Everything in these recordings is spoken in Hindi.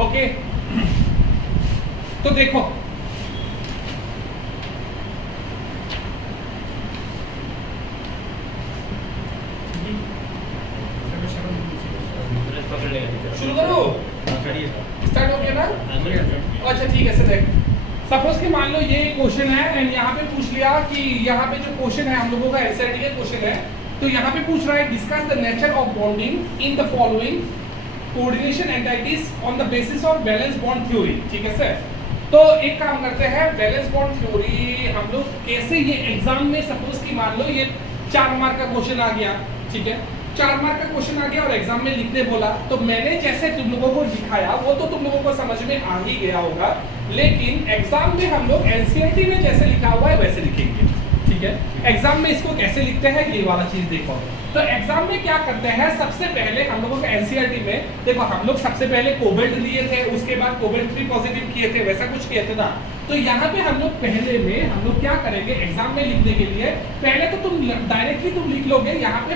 ओके, तो देखो शुरू करो, स्टार्ट हो गया ना? अच्छा ठीक है। देख, सपोज कि मान लो ये क्वेश्चन है एंड यहाँ पे पूछ लिया कि यहाँ पे जो क्वेश्चन है हम लोगों का एसआईटी का क्वेश्चन है, तो यहाँ पे पूछ रहा है discuss the nature of bonding in the following coordination entities on the basis of valence bond theory. ठीक है सर, तो एक काम करते हैं, बैलेंस बॉन्ड थ्योरी हम लोग कैसे, ये एग्जाम में सपोज कि मान लो ये 4 मार्क का क्वेश्चन आ गया, ठीक है, 4 मार्क का क्वेश्चन आ गया और एग्जाम में लिखने बोला, तो मैंने जैसे तुम लोगों को दिखाया वो तो तुम लोगों को समझ में आ ही गया होगा, लेकिन एग्जाम में हम लोग एनसीईआरटी में जैसे लिखा हुआ है वैसे लिखेंगे। ठीक है, एग्जाम में इसको कैसे लिखते हैं ये वाला चीज देखो। तो एग्जाम में क्या करते हैं, सबसे पहले हम लोगों का एनसीईआरटी में देखो, हम लोग सबसे पहले कोवेल्ट लिए थे, उसके बाद कोवेल्ट 3 पॉजिटिव किए थे, वैसा कुछ किए थे ना। तो यहाँ पे हम लोग पहले में हम लोग क्या करेंगे, एग्जाम में लिखने के लिए पहले तो तुम डायरेक्टली तुम लिख लोगे यहाँ पे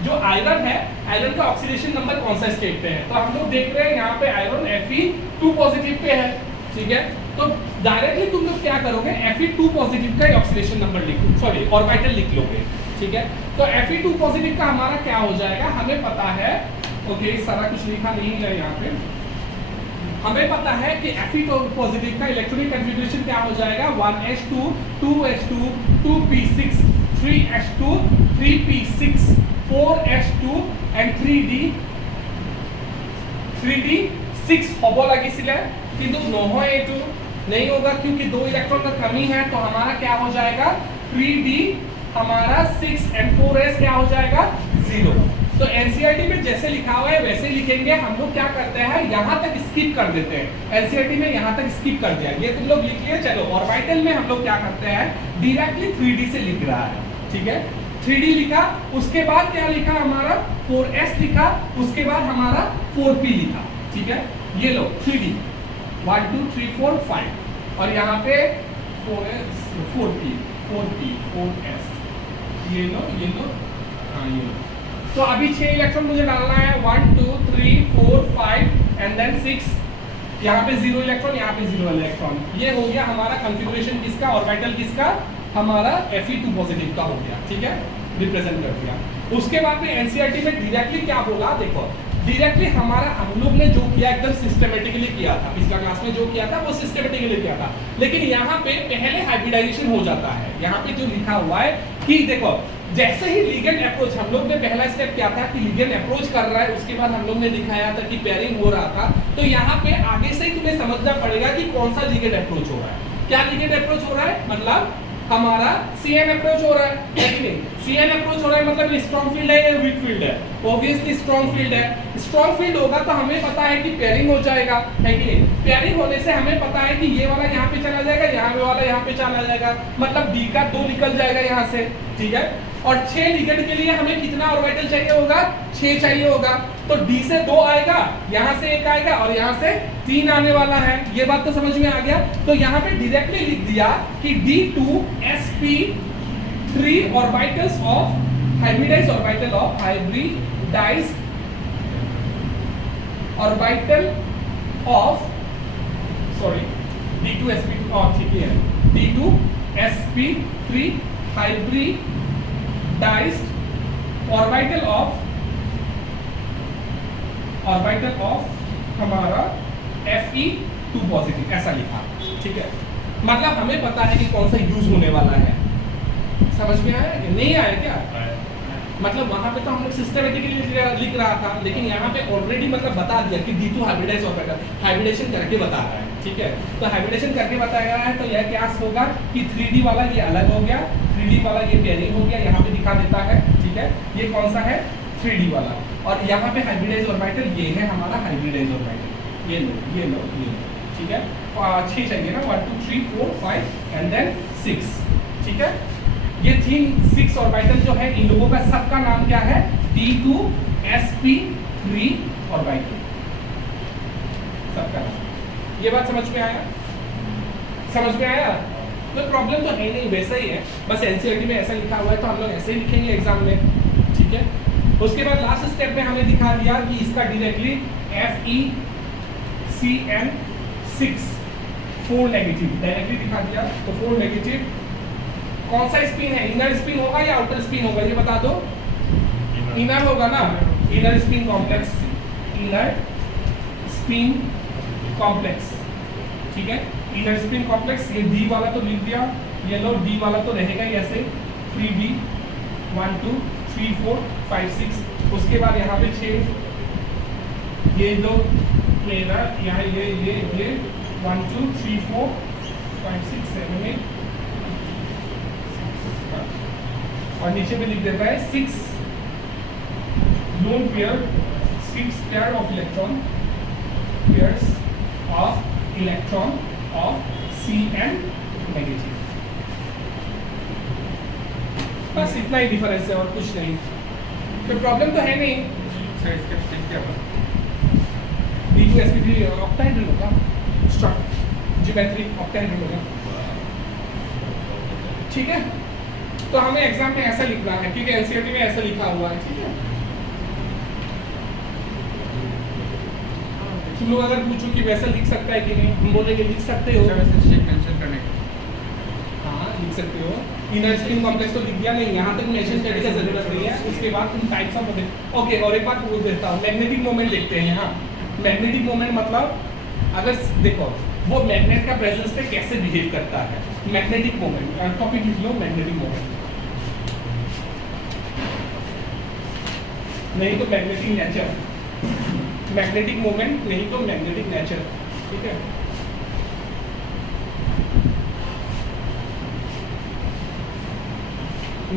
जो आयरन है, आयरन का ऑक्सीडेशन नंबर कौन सा स्टेट पे है, तो हम लोग देख रहे हैं यहाँ पे आयरन Fe2 पॉजिटिव पे है। ठीक है, तो डायरेक्टली तुम लोग क्या करोगे, Fe2 पॉजिटिव का ऑक्सीडेशन नंबर लिखो, सॉरी ऑर्बिटल लिख लोगे। ठीक है, तो Fe2 पॉजिटिव का हमारा क्या हो जाएगा, हमें पता है, ओके सारा कुछ लिखा नहीं है यहाँ पे, हमें पता है कि Fe2 पॉजिटिव का इलेक्ट्रॉनिक कॉन्फ़िगरेशन क्या हो जाएगा, 1s2 2s2 2p6 3s2 3p6 4s2 and 3d6 হব লাগিছিলে কিন্তু নহয়, এইটো नहीं होगा क्योंकि 2 इलेक्ट्रॉन का कमी है, तो हमारा क्या हो जाएगा 3d हमारा 6 and 4s क्या हो जाएगा 0। तो एनसीईआरटी में जैसे लिखा हुआ है वैसे लिखेंगे। हम लोग क्या करते हैं, यहाँ तक स्किप कर देते हैं, एनसीईआरटी में यहाँ तक स्किप कर दिया, ये तुम लोग लिख लिए। चलो ऑर्बिटल में हम लोग क्या करते हैं, डायरेक्टली 3d से लिख रहा है। ठीक है, 3d लिखा, उसके बाद क्या लिखा हमारा 4s लिखा, उसके बाद हमारा 4p लिखा। ठीक है, ये लो 3d 1 2 3 4 5 और यहाँ पे 4s 4p 4s, ये लो हाँ ये लो। तो अभी 6 इलेक्ट्रॉन मुझे डालना है, 1 2 3 4 5 एंड देन 6, यहाँ पे 0 इलेक्ट्रॉन, यहाँ पे 0 इलेक्ट्रॉन। ये हो गया हमारा कॉन्फ़िगरेशन किसका, ऑर्बिटल किसका, हमारा Fe2 पॉजिटिव का हो गया। ठीक है, रिप्रेजेंट कर दिया। उसके बाद में एनसीईआरटी में डायरेक्टली क्या बोला, देखो डायरेक्टली हमारा हम लोग ने जो किया एकदम सिस्टमेटिकली किया था, पिछला क्लास में जो किया था वो सिस्टमेटिकली किया था, लेकिन यहाँ पे पहले हाइब्रिडाइजेशन हो जाता है। यहाँ पे जो लिखा हुआ है कि देखो जैसे ही लिगेंड अप्रोच, हम लोग ने पहला स्टेप क्या था कि लिगेंड अप्रोच कर रहा है, उसके बाद हम लोग ने दिखाया था कि पेयरिंग हो रहा था। तो यहाँ पे आगे से ही तुम्हें समझना पड़ेगा कि कौन सा लिगेंड अप्रोच हो रहा है। क्या लिगेंड अप्रोच हो रहा है, मतलब हमारा CN अप्रोच हो रहा है कि नहीं, CN अप्रोच हो रहा है मतलब स्ट्रॉन्ग फील्ड है या वीक फील्ड है, ऑब्वियसली स्ट्रॉन्ग फील्ड है। स्ट्रॉन्ग फील्ड होगा तो हमें पता है कि पेयरिंग हो जाएगा, है कि नहीं। पेयरिंग होने से हमें पता है कि ये वाला यहाँ पे चला जाएगा, यहाँ पे वाला यहाँ पे चला जाएगा, मतलब D का 2 निकल जाएगा यहाँ से। ठीक है, और 6 लिगेंड के लिए हमें कितना ऑर्बिटल चाहिए होगा, 6 चाहिए होगा, तो D से 2 आएगा, यहाँ से 1 आएगा और यहाँ से 3 आने वाला है। ये बात तो समझ में आ गया। तो यहाँ पे डायरेक्टली लिख दिया कि D2sp3 orbitals of hybridised orbital of hybridised orbital of sorry D2sp2 और ठीक है D2sp3 हाइब्रिडाइज्ड ऑर्बिटल ऑफ हमारा Fe2 पॉजिटिव, ऐसा लिखा। ठीक है, मतलब हमें पता है कि कौन सा यूज होने वाला है। समझ में आया कि नहीं आया क्या? मतलब वहां पे तो हम लोग सिस्टमेटिकली लिख रहा था, लेकिन यहाँ पे ऑलरेडी मतलब बता दिया कि D2 हाइब्रिडाइज्ड ऑर्बिटल, हाइब्रिडेशन करके बता रहा है। ठीक है, तो हाइब्रिडेशन करके बताया है, तो यह क्या होगा कि 3D वाला ये अलग हो गया, 3D वाला ये पेयरिंग हो गया, यहाँ पे दिखा देता है। ठीक है, ये कौन सा है 3D वाला, और यहाँ पे हाइब्रिडाइज्ड ऑर्बिटल ये है हमारा हाइब्रिडाइज्ड ऑर्बिटल, ये लो। ठीक है, 6 चाहिए ना, 1 2 3 4 5 एंड देन 6। ठीक है, ये 6 ऑर्बिटल जो है इन लोगों का सबका नाम क्या है, D2sp3 ऑर्बिटल सबका नाम। ये बात समझ में आया? समझ में आया? तो प्रॉब्लम तो है नहीं, वैसा ही है, बस एनसीईआरटी में ऐसा लिखा हुआ है तो हम लोग ऐसे ही लिखेंगे एग्जाम में, ठीक है। उसके बाद लास्ट स्टेप में हमें दिखा दिया कि इसका डायरेक्टली FeCN6 4 नेगेटिव डायरेक्टली दिखा दिया। तो 4 नेगेटिव कौन सा स्पिन है, इनर स्पिन होगा या आउटर स्पिन होगा, ये बता दो। इनर होगा ना, inner spin complex, inner spin complex, ठीक है। इनर स्पिन कॉम्प्लेक्स, ये डी वाला तो लिख दिया, ये लो डी वाला तो रहेगा ही ऐसे 3D 1 2 3 4 5 6। उसके बाद यहाँ पे 6, ये दो मेरा यहाँ ये 1 2 3 4 5 6 7 8 और नीचे पे लिख देता है 6 lone pair, 6 pair of electron, pairs of electron of CN negative. बस इतना ही डिफरेंस है और कुछ नहीं, तो प्रॉब्लम तो है नहीं। सर इसका स्टेप क्या होगा? D2sp3 ऑक्टाहेड्रल होगा, स्ट्रक्ट ज्योमेट्री ऑक्टाहेड्रल होगा, ठीक है। तो हमें एग्जाम में ऐसा लिखना है क्योंकि एनसीईआरटी में ऐसा लिखा हुआ है, ठीक है। तुम लोग अगर पूछो कि वैसा लिख सकता है कि नहीं, हम बोलेंगे लिख सकते हो। वैसे स्टेप मेंशन करने का, हाँ लिख सकते हो। इनर स्पिन कॉम्प्लेक्स तो लिख दिया नहीं, यहाँ तक मेंशन करने की जरूरत नहीं है। उसके बाद तुम टाइप्स ऑफ ओके, और एक बात बोल देता हूँ, मैग्नेटिक मोमेंट देखते हैं। हाँ, मैग्नेटिक मोमेंट मतलब अगर देखो वो मैग्नेट का प्रेजेंस पे कैसे बिहेव करता है। मैग्नेटिक मोमेंट टॉपिक लिख लो, मैग्नेटिक मोमेंट, नहीं तो मैग्नेटिक नेचर, मैग्नेटिक मोमेंट नहीं तो मैग्नेटिक नेचर, ठीक है।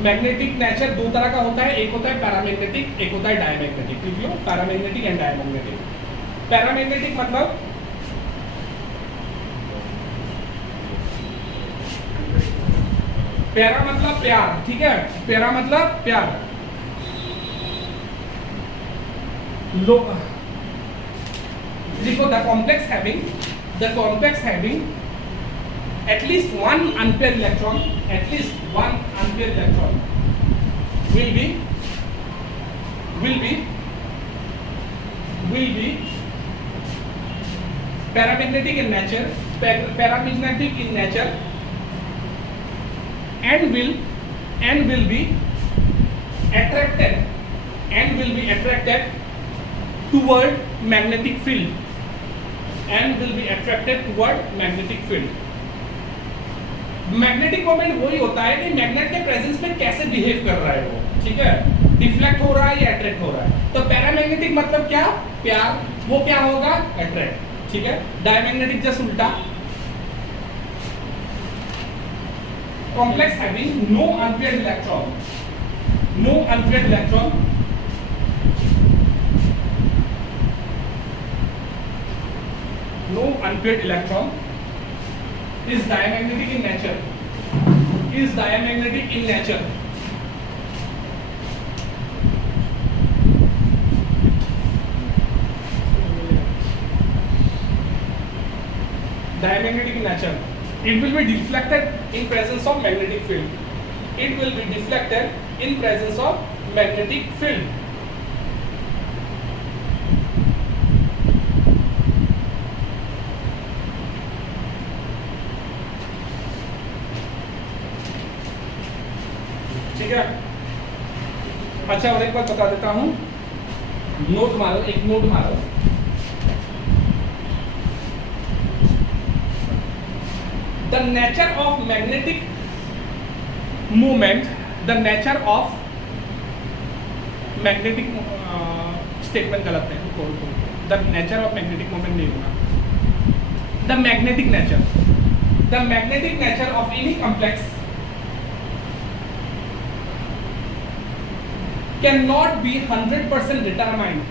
मैग्नेटिक नेचर दो तरह का होता है, एक होता है पैरामैग्नेटिक, एक होता है डायमैग्नेटिक। लिख लो, पैरामैग्नेटिक एंड डायमैग्नेटिक। पैरामैग्नेटिक मतलब पैरा मतलब प्यार, ठीक है, पैरा मतलब प्यार। लिखो the complex having at least one unpaired electron will be paramagnetic in nature and will be attracted toward magnetic field magnetic moment वही होता है कि मैग्नेट के प्रेजेंस में कैसे बिहेव कर रहा है वो, ठीक है, डिफ्लेक्ट हो रहा है या अट्रैक्ट हो रहा है। तो पैरामैग्नेटिक मतलब क्या, प्यार, वो क्या होगा, अट्रैक्ट, ठीक है। डायमैग्नेटिक जस्ट उल्टा। Complex having no unpaired electron is diamagnetic in nature. Diamagnetic in nature. It will be deflected in presence of magnetic field. ठीक है। अच्छा, और एक बात बता देता हूं, नोट मारो, एक नोट मारो। The nature of magnetic movement, statement गलत है, the nature of magnetic moment नहीं होगा, the magnetic nature of any complex cannot be 100% determined,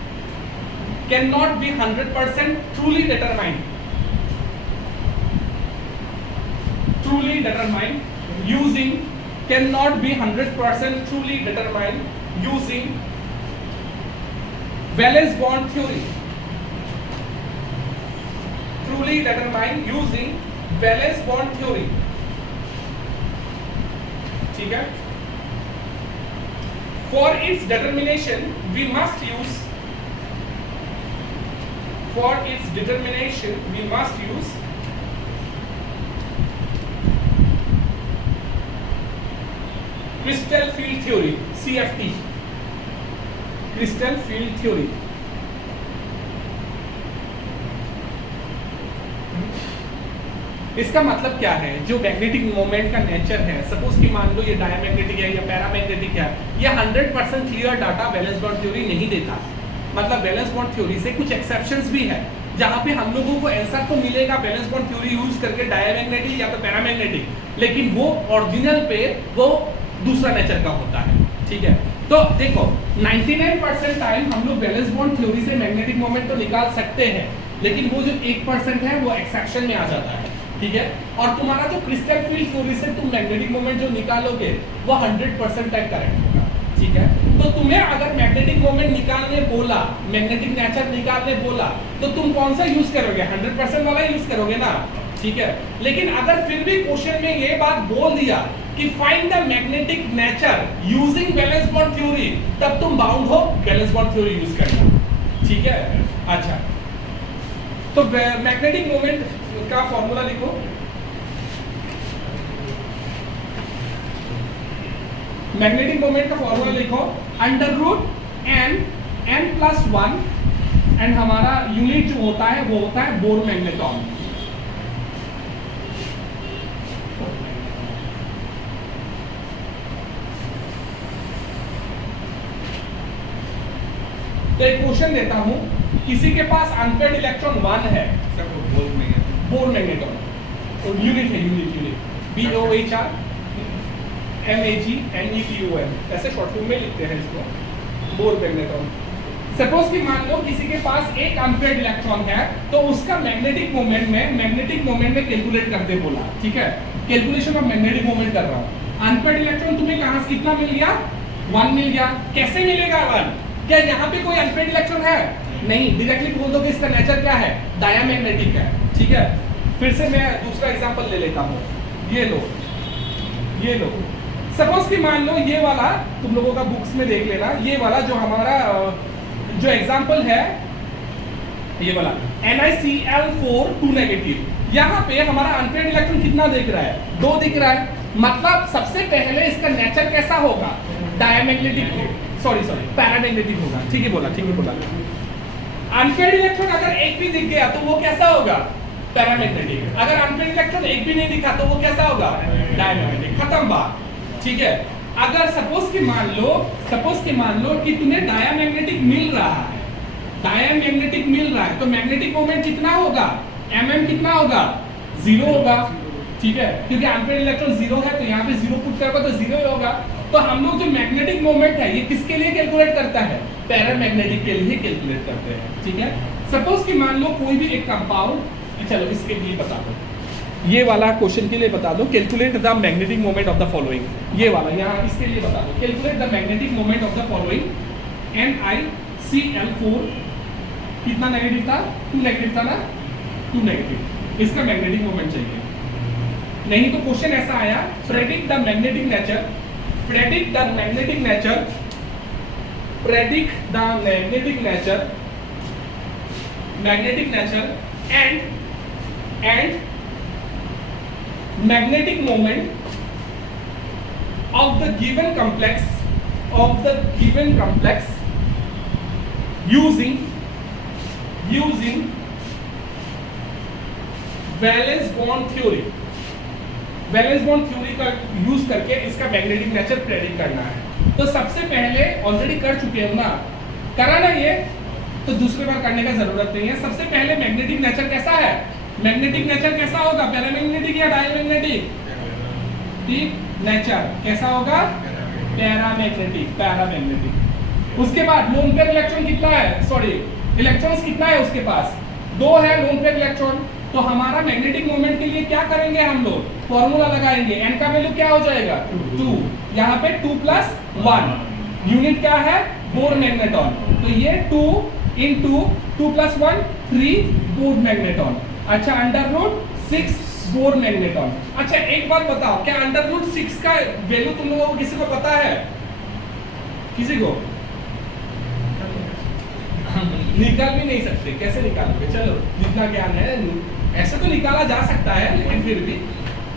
truly determined using valence bond theory. truly determined using valence bond theory. ठीक है, for its determination we must use crystal field theory, CFT, crystal field theory। इसका मतलब क्या है, जो मैग्नेटिक मोमेंट का नेचर है, सपोज कि मान लो ये डायमैग्नेटिक है या पैरामैग्नेटिक है, ये 100% clear data valence bond theory नहीं देता। मतलब वैलेंस बॉन्ड थ्योरी से कुछ एक्सेप्शंस भी है, जहां पे हम लोगों को आंसर तो मिलेगा वैलेंस बॉन्ड थ्योरी यूज करके डायमैग्नेटिक या तो पैरामैग्नेटिक, लेकिन वो ओरिजिनल पे वो दूसरा नेचर का होता है। ठीक है, तो देखो 99% टाइम हम लोग वैलेंस बॉन्ड थ्योरी से मैग्नेटिक मोमेंट तो निकाल सकते हैं, लेकिन वो जो 1% है वो एक्सेप्शन में आ जाता है। ठीक है, और तुम्हारा जो क्रिस्टल फील्ड थ्योरी से तुम मैग्नेटिक मोमेंट जो निकालोगे वो 100% टाइप करेक्ट होगा। ठीक है, तो तुम्हें अगर मैग्नेटिक मोमेंट निकालने बोला, मैग्नेटिक नेचर निकालने बोला, तो तुम कौन सा यूज करोगे? 100% वाला यूज करोगे ना। ठीक है, लेकिन अगर फिर भी क्वेश्चन में ये बात बोल दिया कि find the magnetic nature using valence bond theory, तब तुम बाउंड हो वैलेंस बॉन्ड थ्योरी यूज करना। ठीक है, अच्छा, तो मैग्नेटिक मोमेंट का फॉर्मूला लिखो। मैग्नेटिक मोमेंट का फॉर्मूला लिखो √n+1 एंड हमारा यूनिट जो होता है वो होता है बोर मैग्नेटॉन। तो एक क्वेश्चन देता हूं, किसी के पास अनपेयर्ड इलेक्ट्रॉन 1 है, बोर मैग्नेटॉन, तो यूनिट है, यूनिट BOHR MAGNETON, ऐसे शॉर्ट फॉर्म में लिखते हैं इसको, बोर मैग्नेटॉन। सपोज कि मान लो किसी के पास एक अनपेयर्ड इलेक्ट्रॉन है, तो उसका मैग्नेटिक मोमेंट में कैलकुलेट करते बोला। ठीक है, कैलकुलेशन ऑफ मैग्नेटिक मोमेंट कर रहा हूं। अनपेयर्ड इलेक्ट्रॉन तुम्हें कहां से कितना मिल गया? 1 मिल गया। कैसे मिलेगा 1? क्या यहाँ पे कोई अनपेयर्ड इलेक्ट्रॉन है? नहीं, डायरेक्टली बोल दो कि इसका नेचर क्या है, डायमैग्नेटिक है। ठीक है, फिर से मैं दूसरा एग्जांपल ले लेता हूँ, ये लो सपोज कि मान लो ये वाला, तुम लोगों का बुक्स में देख लेना, ये वाला जो हमारा जो एग्जांपल है, ये वाला NiCl4 2 नेगेटिव, यहाँ पे हमारा अनपेयर्ड इलेक्ट्रॉन कितना दिख रहा है? 2 दिख रहा है। मतलब सबसे पहले इसका नेचर कैसा होगा? डायमैग्नेटिक, सॉरी पैरामैग्नेटिक होगा। ठीक है बोला। अनपेयर्ड इलेक्ट्रॉन अगर एक भी दिख गया तो वो कैसा होगा? पैरामैग्नेटिक। अगर अनपेयर्ड इलेक्ट्रॉन एक भी नहीं दिखा तो वो कैसा होगा? डायमैग्नेटिक। खत्म बात। ठीक है, अगर सपोज कि मान लो कि तुम्हें डायमैग्नेटिक मिल रहा है, तो मैग्नेटिक मोमेंट कितना होगा? mm कितना होगा? 0 होगा। ठीक है, क्योंकि अनपेयर्ड इलेक्ट्रॉन 0 है, तो यहाँ पे 0 पुट करोगे तो 0 ही होगा। तो हम लोग जो मैग्नेटिक मोमेंट है ये किसके लिए कैलकुलेट करता है? पैरामैग्नेटिक के लिए कैलकुलेट करते हैं। ठीक है, सपोज कि मान लो कोई भी एक कंपाउंड, चलो इसके लिए बता दो, ये वाला क्वेश्चन के लिए बता दो, calculate the magnetic moment of the following, ये वाला यहाँ इसके लिए बता दो, calculate the magnetic moment of the following. NiCl4 कितना नेगेटिव था? 2 नेगेटिव था ना, 2 नेगेटिव। इसका मैग्नेटिक मोमेंट चाहिए, नहीं तो क्वेश्चन ऐसा आया, predict the magnetic nature and magnetic moment of the given complex using valence bond theory का यूज करके इसका मैग्नेटिक नेचर प्रेडिक्ट करना है। तो सबसे पहले ऑलरेडी कर चुके हो ना, करा ना ये, तो दूसरी बार करने का जरूरत नहीं है। सबसे पहले मैग्नेटिक नेचर कैसा है? मैग्नेटिक नेचर कैसा होगा? पैरामैग्नेटिक या डायमैग्नेटिक? ठीक, नेचर कैसा होगा? पैरामैग्नेटिक। उसके बाद लोन पेयर इलेक्ट्रॉन कितना है, इलेक्ट्रॉन्स कितना है उसके पास? 2 है लोन पेयर इलेक्ट्रॉन। तो हमारा मैग्नेटिक मोमेंट के लिए क्या करेंगे हम लोग? फॉर्मूला लगाएंगे, n का वैल्यू क्या हो जाएगा? 2, यहाँ पे 2 + 1, यूनिट क्या है? Bore magneton. तो ये 2 × 2 + 1 3 बोर मैग्नेटॉन। अच्छा √6 बोर मैग्नेटॉन। अच्छा एक बात बताओ, क्या √6 का वैल्यू तुम लोगों को किसी को पता है? किसी को? निकाल भी नहीं सकते, कैसे निकालोगे? चलो जितना ज्ञान है ऐसे तो निकाला जा सकता है, लेकिन फिर भी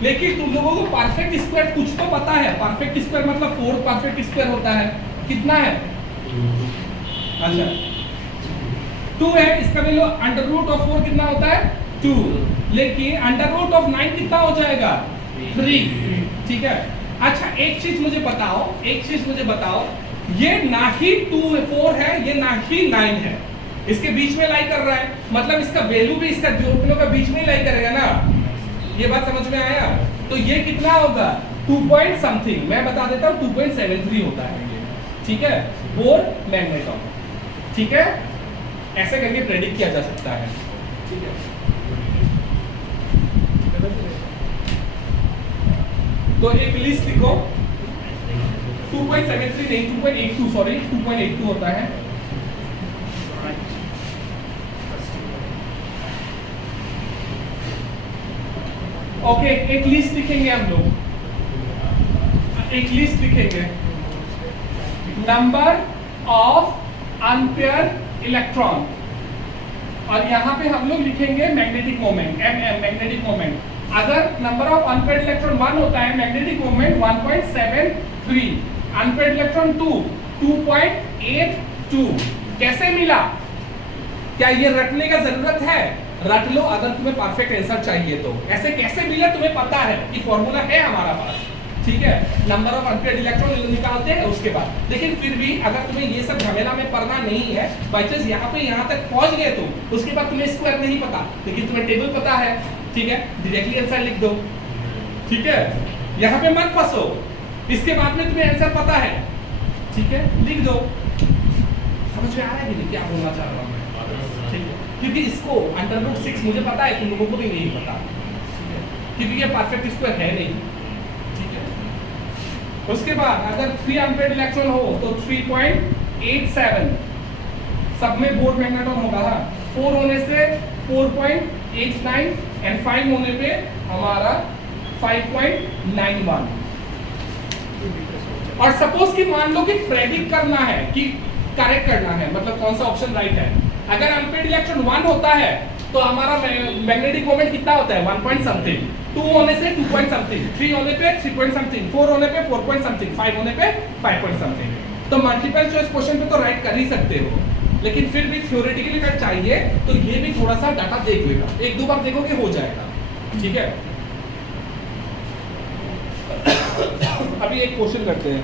लेकिन तुम लोगों को परफेक्ट स्क्वायर कुछ तो पता है। परफेक्ट स्क्वायर मतलब 4 परफेक्ट स्क्वायर होता है, कितना है? अच्छा 2 है, इसका वैल्यू √4 कितना होता है? 2। लेकिन √9 कितना हो जाएगा? 3। ठीक है। अच्छा एक चीज मुझे बताओ, ये ना ही 4 है, ये ना ही 9 है, इसके बीच में लाई कर रहा है, मतलब इसका वैल्यू भी इसका दोनों का बीच में ही लाई करेगा ना। ये बात समझ में आया? तो ये कितना होगा? 2 पॉइंट समथिंग, मैं बता देता हूँ 2.73 होता है ये। ठीक है, बोर मैग्नेटॉन। ठीक है, ऐसे करके प्रेडिक्ट किया जा सकता है। ठीक है, तो एक लिस्ट लिखो। 2.73 नहीं 2.82, सॉरी 2.82 होता है। ओके एक लिस्ट लिखेंगे हम लोग, एक लिस्ट लिखेंगे। नंबर ऑफ अनपेयर इलेक्ट्रॉन, और यहाँ पे हम लोग लिखेंगे मैग्नेटिक मोमेंट, मैग्नेटिक मोमेंट। अगर नंबर ऑफ अनपेयर इलेक्ट्रॉन 1 होता है, मैग्नेटिक मोमेंट 1.73, अनपेयर इलेक्ट्रॉन 2.82। कैसे मिला? क्या ये रटने का जरूरत है? रट लो अगर तुम्हें परफेक्ट आंसर चाहिए तो। ऐसे कैसे मिला तुम्हें पता है कि फॉर्मूला है हमारा पास। ठीक है, नंबर ऑफ अनपेयर्ड इलेक्ट्रॉन निकालते हैं उसके बाद। लेकिन फिर भी अगर तुम्हें ये सब झमेला में पढ़ना नहीं है, बाई चांस यहाँ तक पहुंच गए तुम, उसके बाद तुम्हें स्क्वायर नहीं पता लेकिन तुम्हें टेबल पता है, ठीक है, डायरेक्टली आंसर लिख दो। ठीक है, यहाँ पे मत फंसो, इसके बाद में तुम्हें आंसर पता है, ठीक है, लिख दो। समझ में आ रहा है कि क्या बोलना चाह रहा हूँ मैं? ठीक है, क्योंकि इसको √6 मुझे पता है, तुम लोगों को भी नहीं पता, ठीक है, क्योंकि ये परफेक्ट स्क्वायर है नहीं। ठीक है, उसके बाद अगर 3 अनपेयर्ड इलेक्ट्रॉन हो तो 3.87 सब में बोर मैग्नेटॉन होगा। 4 होने से 4.89 एंड 5 होने पे हमारा 5.91। और सपोज कि मान लो कि प्रेडिक्ट करना है कि करेक्ट करना है, मतलब कौन सा ऑप्शन राइट है। अगर अनपेयर्ड इलेक्ट्रॉन 1 होता है तो हमारा मैग्नेटिक मोमेंट कितना होता है? 1 पॉइंट समथिंग। 2 होने से 2 पॉइंट समथिंग, 3 होने पे 3 पॉइंट समथिंग, 4 होने पे 4 पॉइंट समथिंग, 5 होने पे 5 पॉइंट समथिंग। तो मल्टीपल चॉइस क्वेश्चन पे तो राइट कर ही सकते हो, लेकिन फिर भी थ्योरेटिकली अगर चाहिए तो ये भी थोड़ा सा डाटा देख लेगा, 1-2 बार देखोगे हो जाएगा। ठीक है, अभी एक क्वेश्चन करते हैं।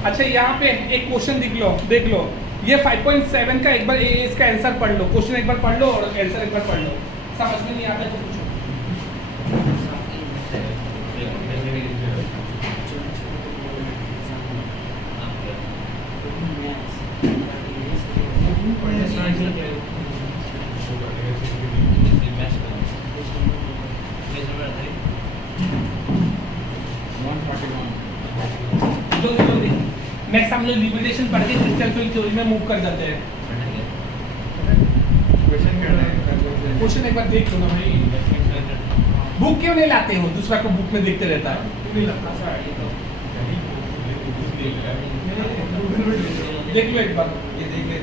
अच्छा यहाँ पे एक क्वेश्चन देख लो, ये 5.7 का एक बार इसका आंसर पढ़ लो, क्वेश्चन एक बार पढ़ लो और आंसर एक बार पढ़ लो। समझ में नहीं आता तो पूछो। नेक्स्ट हम लोग लिमिटेशन पढ़ के क्रिस्टल फील्ड थ्योरी में मूव कर जाते हैं। क्वेश्चन एक बार देख लो ना भाई, बुक क्यों नहीं लाते हो? दूसरा को बुक में देखते रहता है। देख लो एक बार। ये देख ले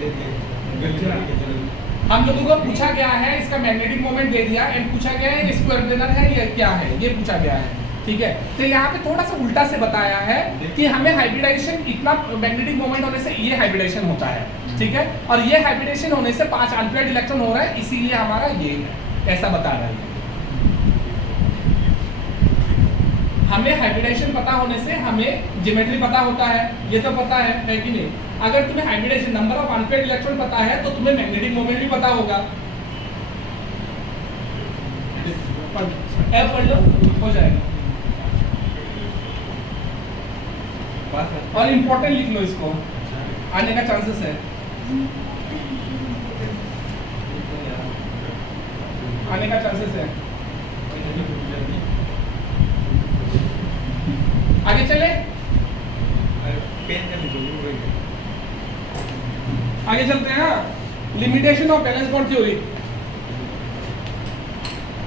हम लोगों को पूछा गया है, इसका मैग्नेटिक मोमेंट दे दिया एंड पूछा गया है स्क्वायर प्लेनर है या क्या है, ये पूछा गया है। ठीक है, तो यहाँ पे थोड़ा सा उल्टा से बताया है कि हमें हाइब्रिडाइजेशन इतना मैग्नेटिक मोमेंट होने से ये हाइब्रिडाइजेशन होता है। ठीक है, और ये हाइब्रिडाइजेशन होने से 5 अनपेयर्ड इलेक्ट्रॉन हो रहा है, इसीलिए हमारा ये है, ऐसा बता रहा है। हमें हाइब्रिडाइजेशन पता होने से हमें ज्योमेट्री पता होता है, ये तो पता है कि नहीं। अगर तुम्हें hybridisation number of unpaired electron पता है तो तुम्हें मैग्नेटिक मोमेंट भी पता होगा। पढ़ लो, हो जाएगा। और इम्पोर्टेंट लिख लो, इसको आने का चांसेस है, आने का चांसेस है। आगे चले, आगे चलते हैं। Limitation of valence bond theory.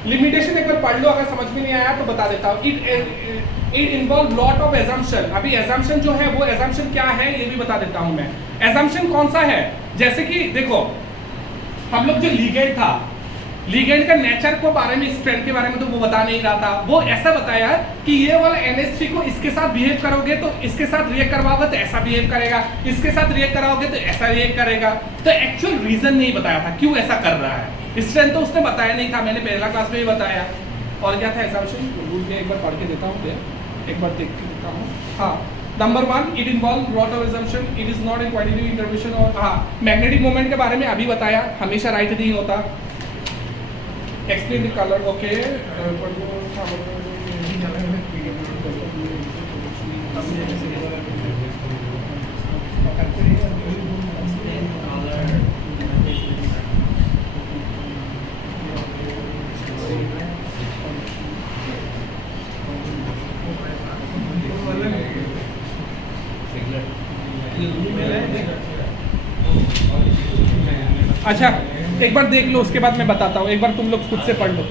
Limitation एक बार पढ़ लो, अगर समझ में नहीं आया तो बता देता हूँ। It involve lot of assumption. अभी एजम्पशन जो है वो एजम्पशन क्या है ये भी बता देता हूँ मैं। एजम्पशन कौन सा है, जैसे कि देखो हम लोग जो लिगेंड था, लिगेंड का नेचर को बारे में, स्ट्रेंथ के बारे में तो वो बता नहीं रहा था। वो ऐसा बताया कि ये वाला NH3 को इसके साथ बिहेव करोगे तो इसके साथ रिएक्ट करवाओगे तो ऐसा बिहेव करेगा, इसके साथ रिएक्ट कराओगे तो ऐसा रिएक्ट करेगा। तो एक्चुअल रीजन नहीं बताया था क्यों ऐसा कर रहा है, स्ट्रेंथ तो उसने बताया नहीं था, मैंने पहला क्लास में ही बताया। और क्या था एजम्पशन, भूल गया, एक बार पढ़ के देता हूँ, एक बार देख के देता हूँ। हाँ, number 1, it involve lot of assumption, it is not in quantitative intervention. और हाँ, मैग्नेटिक मोमेंट के बारे में अभी बताया, हमेशा राइट नहीं होता। Explain the color, okay. अच्छा, एक बार देख लो, उसके बाद मैं बताता हूँ। एक बार तुम लोग खुद से पढ़ लो।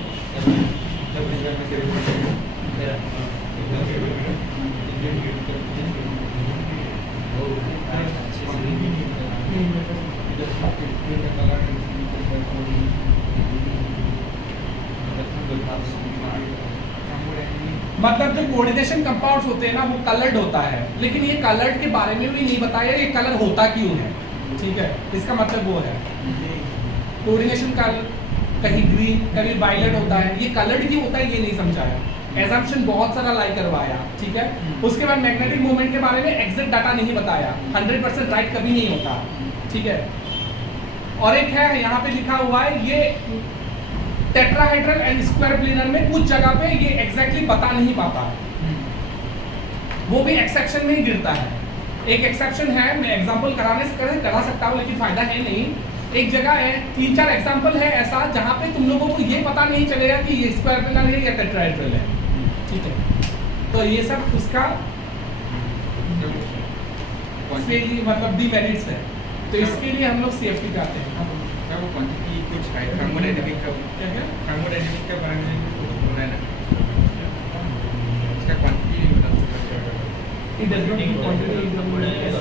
मतलब जो कोऑर्डिनेशन कंपाउंड्स होते हैं ना वो कलर्ड होता है, लेकिन ये कलर्ड के बारे में भी नहीं बताया ये कलर होता क्यों है। ठीक है, इसका मतलब वो है कोऑर्डिनेशन कलर कहीं ग्रीन कहीं वायलेट होता है, ये कलर्ड क्यों होता है ये नहीं समझाया। एजम्पशन बहुत सारा लाई करवाया। ठीक है, उसके बाद मैग्नेटिक मोमेंट के बारे में एग्जैक्ट डाटा नहीं बताया, 100% राइट कभी नहीं होता। ठीक है, और एक है यहाँ पे लिखा हुआ है ये टेट्राहेड्रल एंड स्क्वायर प्लेनर में कुछ जगह पे ये एग्जैक्टली बता नहीं पाता, वो भी एक्सेप्शन में ही गिरता है। एक एक्सेप्शन है, मैं एग्जांपल करा सकता हूँ लेकिन फायदा है नहीं। एक जगह है, 3-4 एग्जांपल है ऐसा जहाँ पे तुम लोगों को ये पता नहीं चलेगा कि ये स्क्वायर प्लेनर है या टेट्राहेड्रल है। ठीक है, तो ये सब उसका मतलब डिमेरिट्स है, तो इसके लिए हम लोग CFT पे आते हैं। वो क्वांटिटी कुछ है, थर्मोडायनेमिक का क्या है, थर्मोडायनेमिक के बारे में कुछ बोला है ना, इसका quantity it does not give quantity in thermodynamic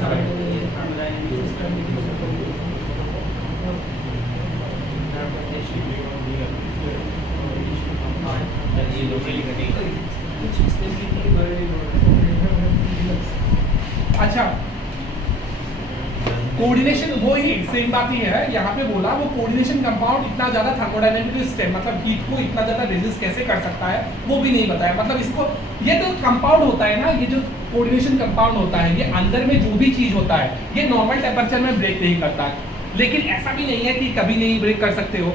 अच्छा, कोऑर्डिनेशन वो ही सेम बात ही है। यहाँ पे बोला वो कोऑर्डिनेशन कंपाउंड इतना ज्यादा थर्मोडायनेमिक मतलब हीट को इतना ज्यादा रेजिस्ट कैसे कर सकता है वो भी नहीं बताया। मतलब इसको ये तो कंपाउंड होता है ना, ये जो कोऑर्डिनेशन कंपाउंड होता है ये अंदर में जो भी चीज होता है ये नॉर्मल टेम्परेचर में ब्रेक नहीं करता, लेकिन ऐसा भी नहीं है कि कभी नहीं ब्रेक कर सकते हो।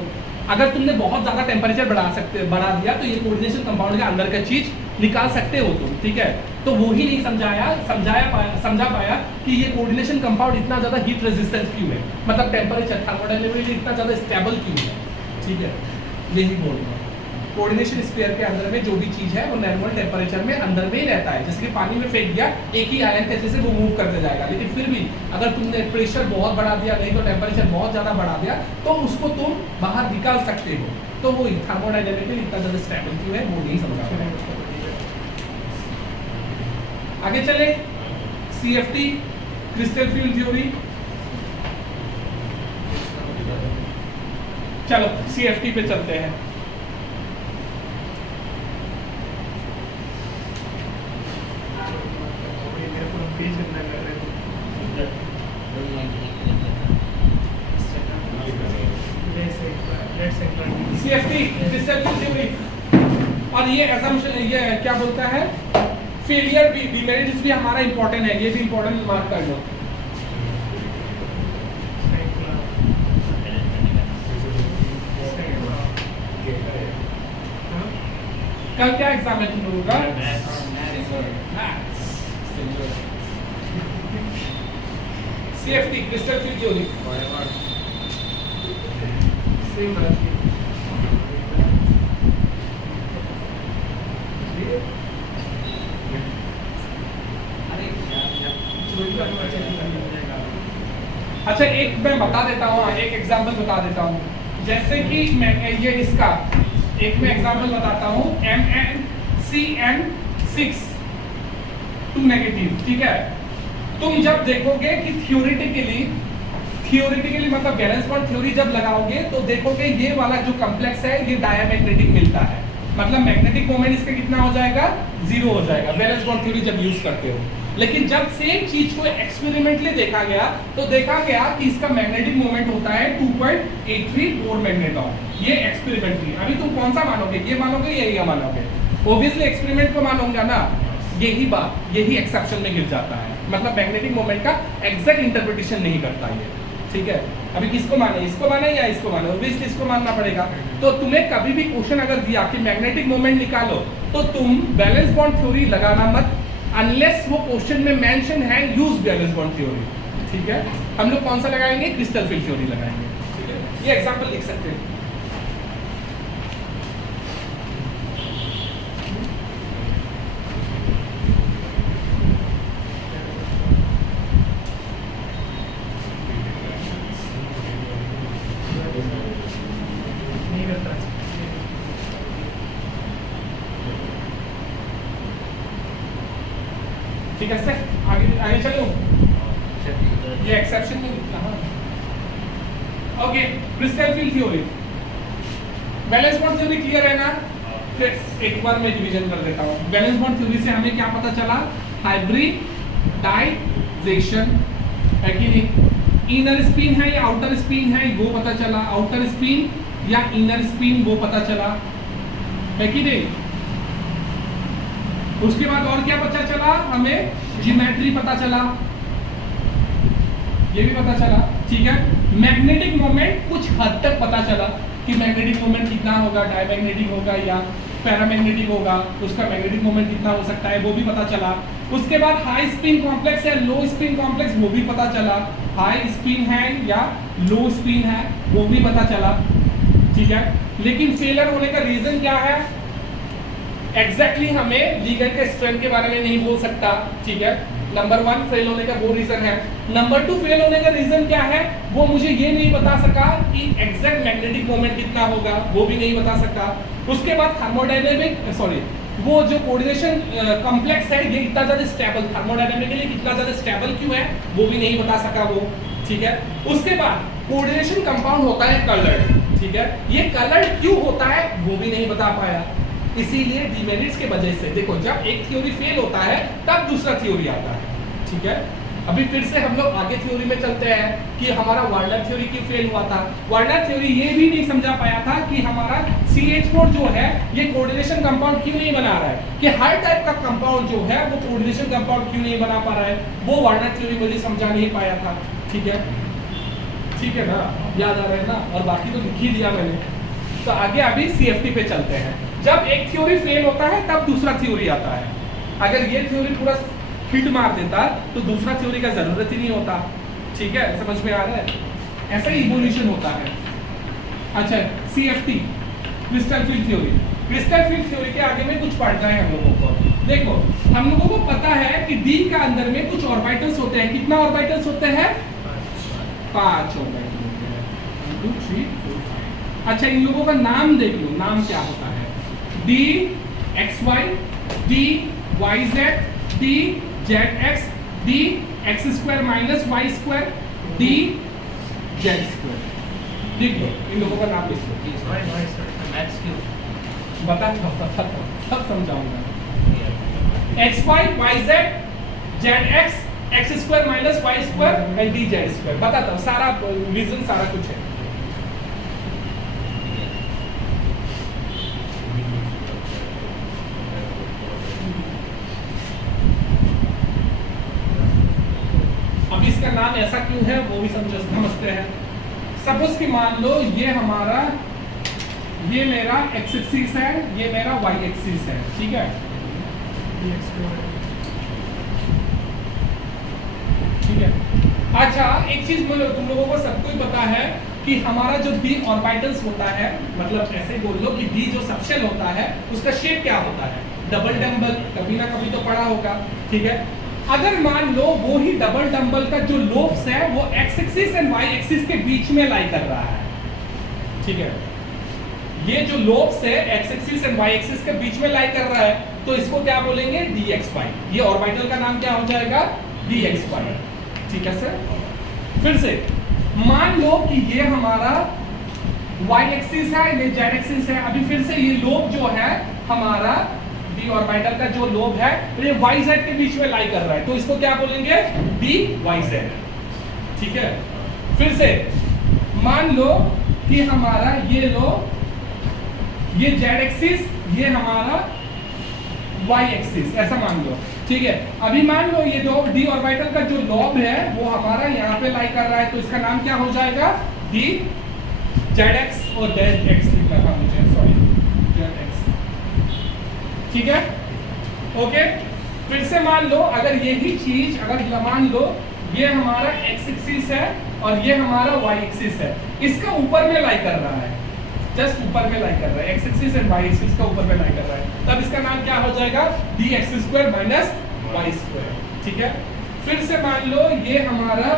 अगर तुमने बहुत ज्यादा टेम्परेचर बढ़ा दिया तो ये कोऑर्डिनेशन कंपाउंड के अंदर का चीज निकाल सकते हो तुम। ठीक है, तो वो ही नहीं समझा पाया कि ये कोऑर्डिनेशन कंपाउंड इतना ज्यादा हीट रेजिस्टेंस क्यों है, मतलब टेम्परेचर थर्मोडायनेमिक इतना ज्यादा स्टेबल क्यों है। ठीक है, यही बोल रहा हूँ। कोऑर्डिनेशन स्फीयर के अंदर में जो भी चीज है वो नॉर्मल टेम्परेचर में अंदर में ही रहता है। जैसे कि पानी में फेंक दिया एक ही आयन कैसे से वो मूव करते जाएगा, लेकिन फिर भी अगर तुमने प्रेशर बहुत बढ़ा दिया नहीं तो टेम्परेचर बहुत ज्यादा बढ़ा दिया तो उसको तुम बाहर निकाल सकते हो। तो वो थर्मोडायनेमिकली इतना ज्यादा स्टेबल क्यों है वो नहीं समझा। आगे चले, CFT क्रिस्टल फील्ड थ्योरी। चलो CFT पे चलते हैं। CFT क्रिस्टल फिल थ्योरी, और ये assumption, ये क्या बोलता है, फेलियर भी, डिमेरिट्स भी हमारा इंपॉर्टेंट है, ये भी इंपॉर्टेंट मार्क कर लो। कल क्या एग्जाम है तुम लोगों का? CFT crystal field theory. अच्छा एक मैं बता देता हूँ, एक एग्जांपल बता देता हूँ, जैसे कि मैं ये इसका एक मैं एग्जांपल बताता हूँ, MnCn6 2 नेगेटिव, ठीक है। तुम जब देखोगे कि थियोरेटिकली मतलब वैलेंस बॉन्ड थ्योरी जब लगाओगे तो देखोगे ये वाला जो कॉम्प्लेक्स है ये डायमैग्नेटिक मिलता है, मतलब मैग्नेटिक मोमेंट इसका कितना हो जाएगा, 0 हो जाएगा वैलेंस बॉन्ड थ्योरी जब यूज करते हो। लेकिन जब सेम चीज को एक्सपेरिमेंटली देखा गया तो देखा गया कि इसका मैग्नेटिक मोमेंट होता है 2.834 मैग्नेटॉन, ये एक्सपेरिमेंटली। अभी तुम कौन सा मानोगे, ये मानोगे या ये मानोगे? ऑब्वियसली एक्सपेरिमेंट को मानोगे ना, यही बात, यही एक्सेप्शन में गिर जाता है, मतलब मैग्नेटिक मोमेंट का एग्जैक्ट इंटरप्रिटेशन नहीं करता ये, ठीक है। अभी किसको माने, इसको माने या इसको माने? ऑब्वियसली इसको मानना पड़ेगा। तो तुम्हें कभी भी क्वेश्चन अगर दिया कि मैग्नेटिक मोमेंट निकालो तो तुम वैलेंस बॉन्ड थ्योरी लगाना मत, अनलेस वो क्वेश्चन में मेंशन है यूज वैलेंस बॉन्ड थ्योरी, ठीक है। हम लोग कौन सा लगाएंगे, क्रिस्टल फिल थ्योरी लगाएंगे, ठीक है। ये एग्जांपल लिख सकते हैं। ठीक है सर, आगे चलो, ये एक्सेप्शन में लिखना है। Okay, crystal field theory, valence bond theory clear है ना? फिर एक बार मैं रिवीजन कर देता हूँ। वैलेंस बॉन्ड थ्योरी से हमें क्या पता चला, हाइब्रिडाइजेशन है कि नहीं, इनर स्पिन है या आउटर स्पिन है वो पता चला, आउटर स्पिन या इनर स्पिन वो पता चला, है कि नहीं। उसके बाद और क्या पता चला हमें, ज्योमेट्री पता चला, ये भी पता चला, ठीक है। मैग्नेटिक मोमेंट कुछ हद तक पता चला कि मैग्नेटिक मोमेंट कितना होगा, डायमैग्नेटिक होगा या पैरामैग्नेटिक होगा, उसका मैग्नेटिक मोमेंट कितना हो सकता है वो भी पता चला। उसके बाद हाई स्पिन कॉम्प्लेक्स है, लो स्पिन कॉम्प्लेक्स वो भी पता चला, हाई स्पिन है या लो स्पिन है वो भी पता चला, ठीक है। लेकिन फेलियर होने का रीजन क्या है, एग्जैक्टली हमें लिगेंड के स्ट्रेंथ के बारे में नहीं बोल सकता, ठीक है। नंबर 1 फेल होने का वो रीजन है। नंबर 2 फेल होने का रीजन क्या है, वो मुझे ये नहीं बता सका कि एग्जैक्ट मैग्नेटिक मोमेंट कितना होगा, वो भी नहीं बता सका। उसके बाद वो जो कोऑर्डिनेशन कॉम्प्लेक्स है ये इतना ज्यादा स्टेबल, थर्मोडायनेमिकली कितना ज्यादा स्टेबल क्यों है वो भी नहीं बता सका वो, ठीक है। उसके बाद कोऑर्डिनेशन कंपाउंड होता है कलर्ड, ठीक है, ये कलर्ड क्यों होता है वो भी नहीं बता पाया। इसीलिए डिमेरिट्स के वजह से देखो, जब एक थ्योरी फेल होता है तब दूसरा थ्योरी आता है, ठीक है। अभी फिर से हम लोग आगे थ्योरी में चलते हैं कि हमारा वार्नर थ्योरी क्यों फेल हुआ था। वार्नर थ्योरी ये भी नहीं समझा पाया था कि हमारा CH4 जो है ये कोऑर्डिनेशन कंपाउंड क्यों नहीं बना रहा है, कि हर टाइप का कंपाउंड जो है वो कोऑर्डिनेशन कंपाउंड क्यों नहीं बना पा रहा है, वो वार्नर थ्योरी मुझे समझा नहीं पाया था, ठीक है, ठीक है ना, याद आ रहा है ना। और बाकी तो लिख ही दिया मैंने। तो आगे अभी CFT पे चलते हैं। जब एक थ्योरी फेल होता है तब दूसरा थ्योरी आता है। अगर ये थ्योरी पूरा हिट मार देता तो दूसरा थ्योरी का जरूरत ही नहीं होता, ठीक है, समझ में आ रहा है, ऐसा ही इवोल्यूशन होता है। अच्छा, CFT crystal field theory, crystal field theory के आगे में कुछ पढ़ना है हम लोगों को। देखो हम लोगों को पता है कि D का अंदर में कुछ ऑर्बिटल्स होते हैं, कितना ऑर्बिटल्स होते हैं, 5 ऑर्बिटल होते हैं, 1 2 3 4 5। अच्छा, इन लोगों का नाम देख लो, नाम क्या होता है, DXY, DYZ, DZX, DX² - Y², DZ²। लिख लो, इन लोगों का नाम लिख लो। मैथ्स क्यों बताता हूँ, सब समझाऊंगा। X y y z z x x square minus y square and d z square, बताता हूँ सारा रीजन, सारा कुछ है। अब इसका नाम ऐसा क्यों है वो भी समझते हैं। सपोज कि मान लो ये हमारा, ये मेरा एक्स एक्सिस है, ये मेरा वाई एक्सिस है, ठीक है। ठीक है, अच्छा एक चीज बोलो, तुम लोगों को सबको ही पता है कि हमारा जो डी ऑर्बिटल्स होता है, मतलब ऐसे बोल लो कि डी जो सबशेल होता है उसका शेप क्या होता है, डबल डंबल, कभी ना कभी तो पढ़ा होगा, ठीक है। अगर मान लो वो ही डबल डंबल का जो लोब्स है वो x axis and y axis के बीच में लाई कर रहा है, ठीक है। ये जो लोब्स है x axis and y axis के बीच में लाई कर रहा है, तो इसको क्या बोलेंगे, डी एक्स वाई। ये ऑर्बिटल का नाम क्या हो जाएगा, डी एक्स वाई, ठीक है सर। फिर से मान लो कि ये हमारा वाई एक्सिस है, ये जेड एक्सिस है। अभी फिर से ये लोब जो है हमारा डी ऑर्बिटल का जो लोब है ये वाई जेड के बीच में लाई कर रहा है, तो इसको क्या बोलेंगे, डी वाई जेड, ठीक है। फिर से मान लो कि हमारा ये लो, ये जेड एक्सिस, ये हमारा वाई एक्सिस, ऐसा मान लो, ठीक है। अभी मान लो ये जो डी ऑर्बिटल का जो लॉब है वो हमारा यहाँ पे लाई कर रहा है, तो इसका नाम क्या हो जाएगा, डी जेड एक्स और जेड एक्स लिखना था मुझे, सॉरी, जेड एक्स, ठीक है, ओके। फिर से मान लो अगर यही चीज, अगर मान लो ये हमारा एक्स एक्सिस है और ये हमारा वाई एक्सिस है, इसका ऊपर में लाई कर रहा है, जस्ट ऊपर में लाई कर रहा है, x axis and y axis का ऊपर में लाई कर रहा है, तब इसका नाम क्या हो जाएगा, d x square minus y square, ठीक है। फिर से मान लो ये हमारा,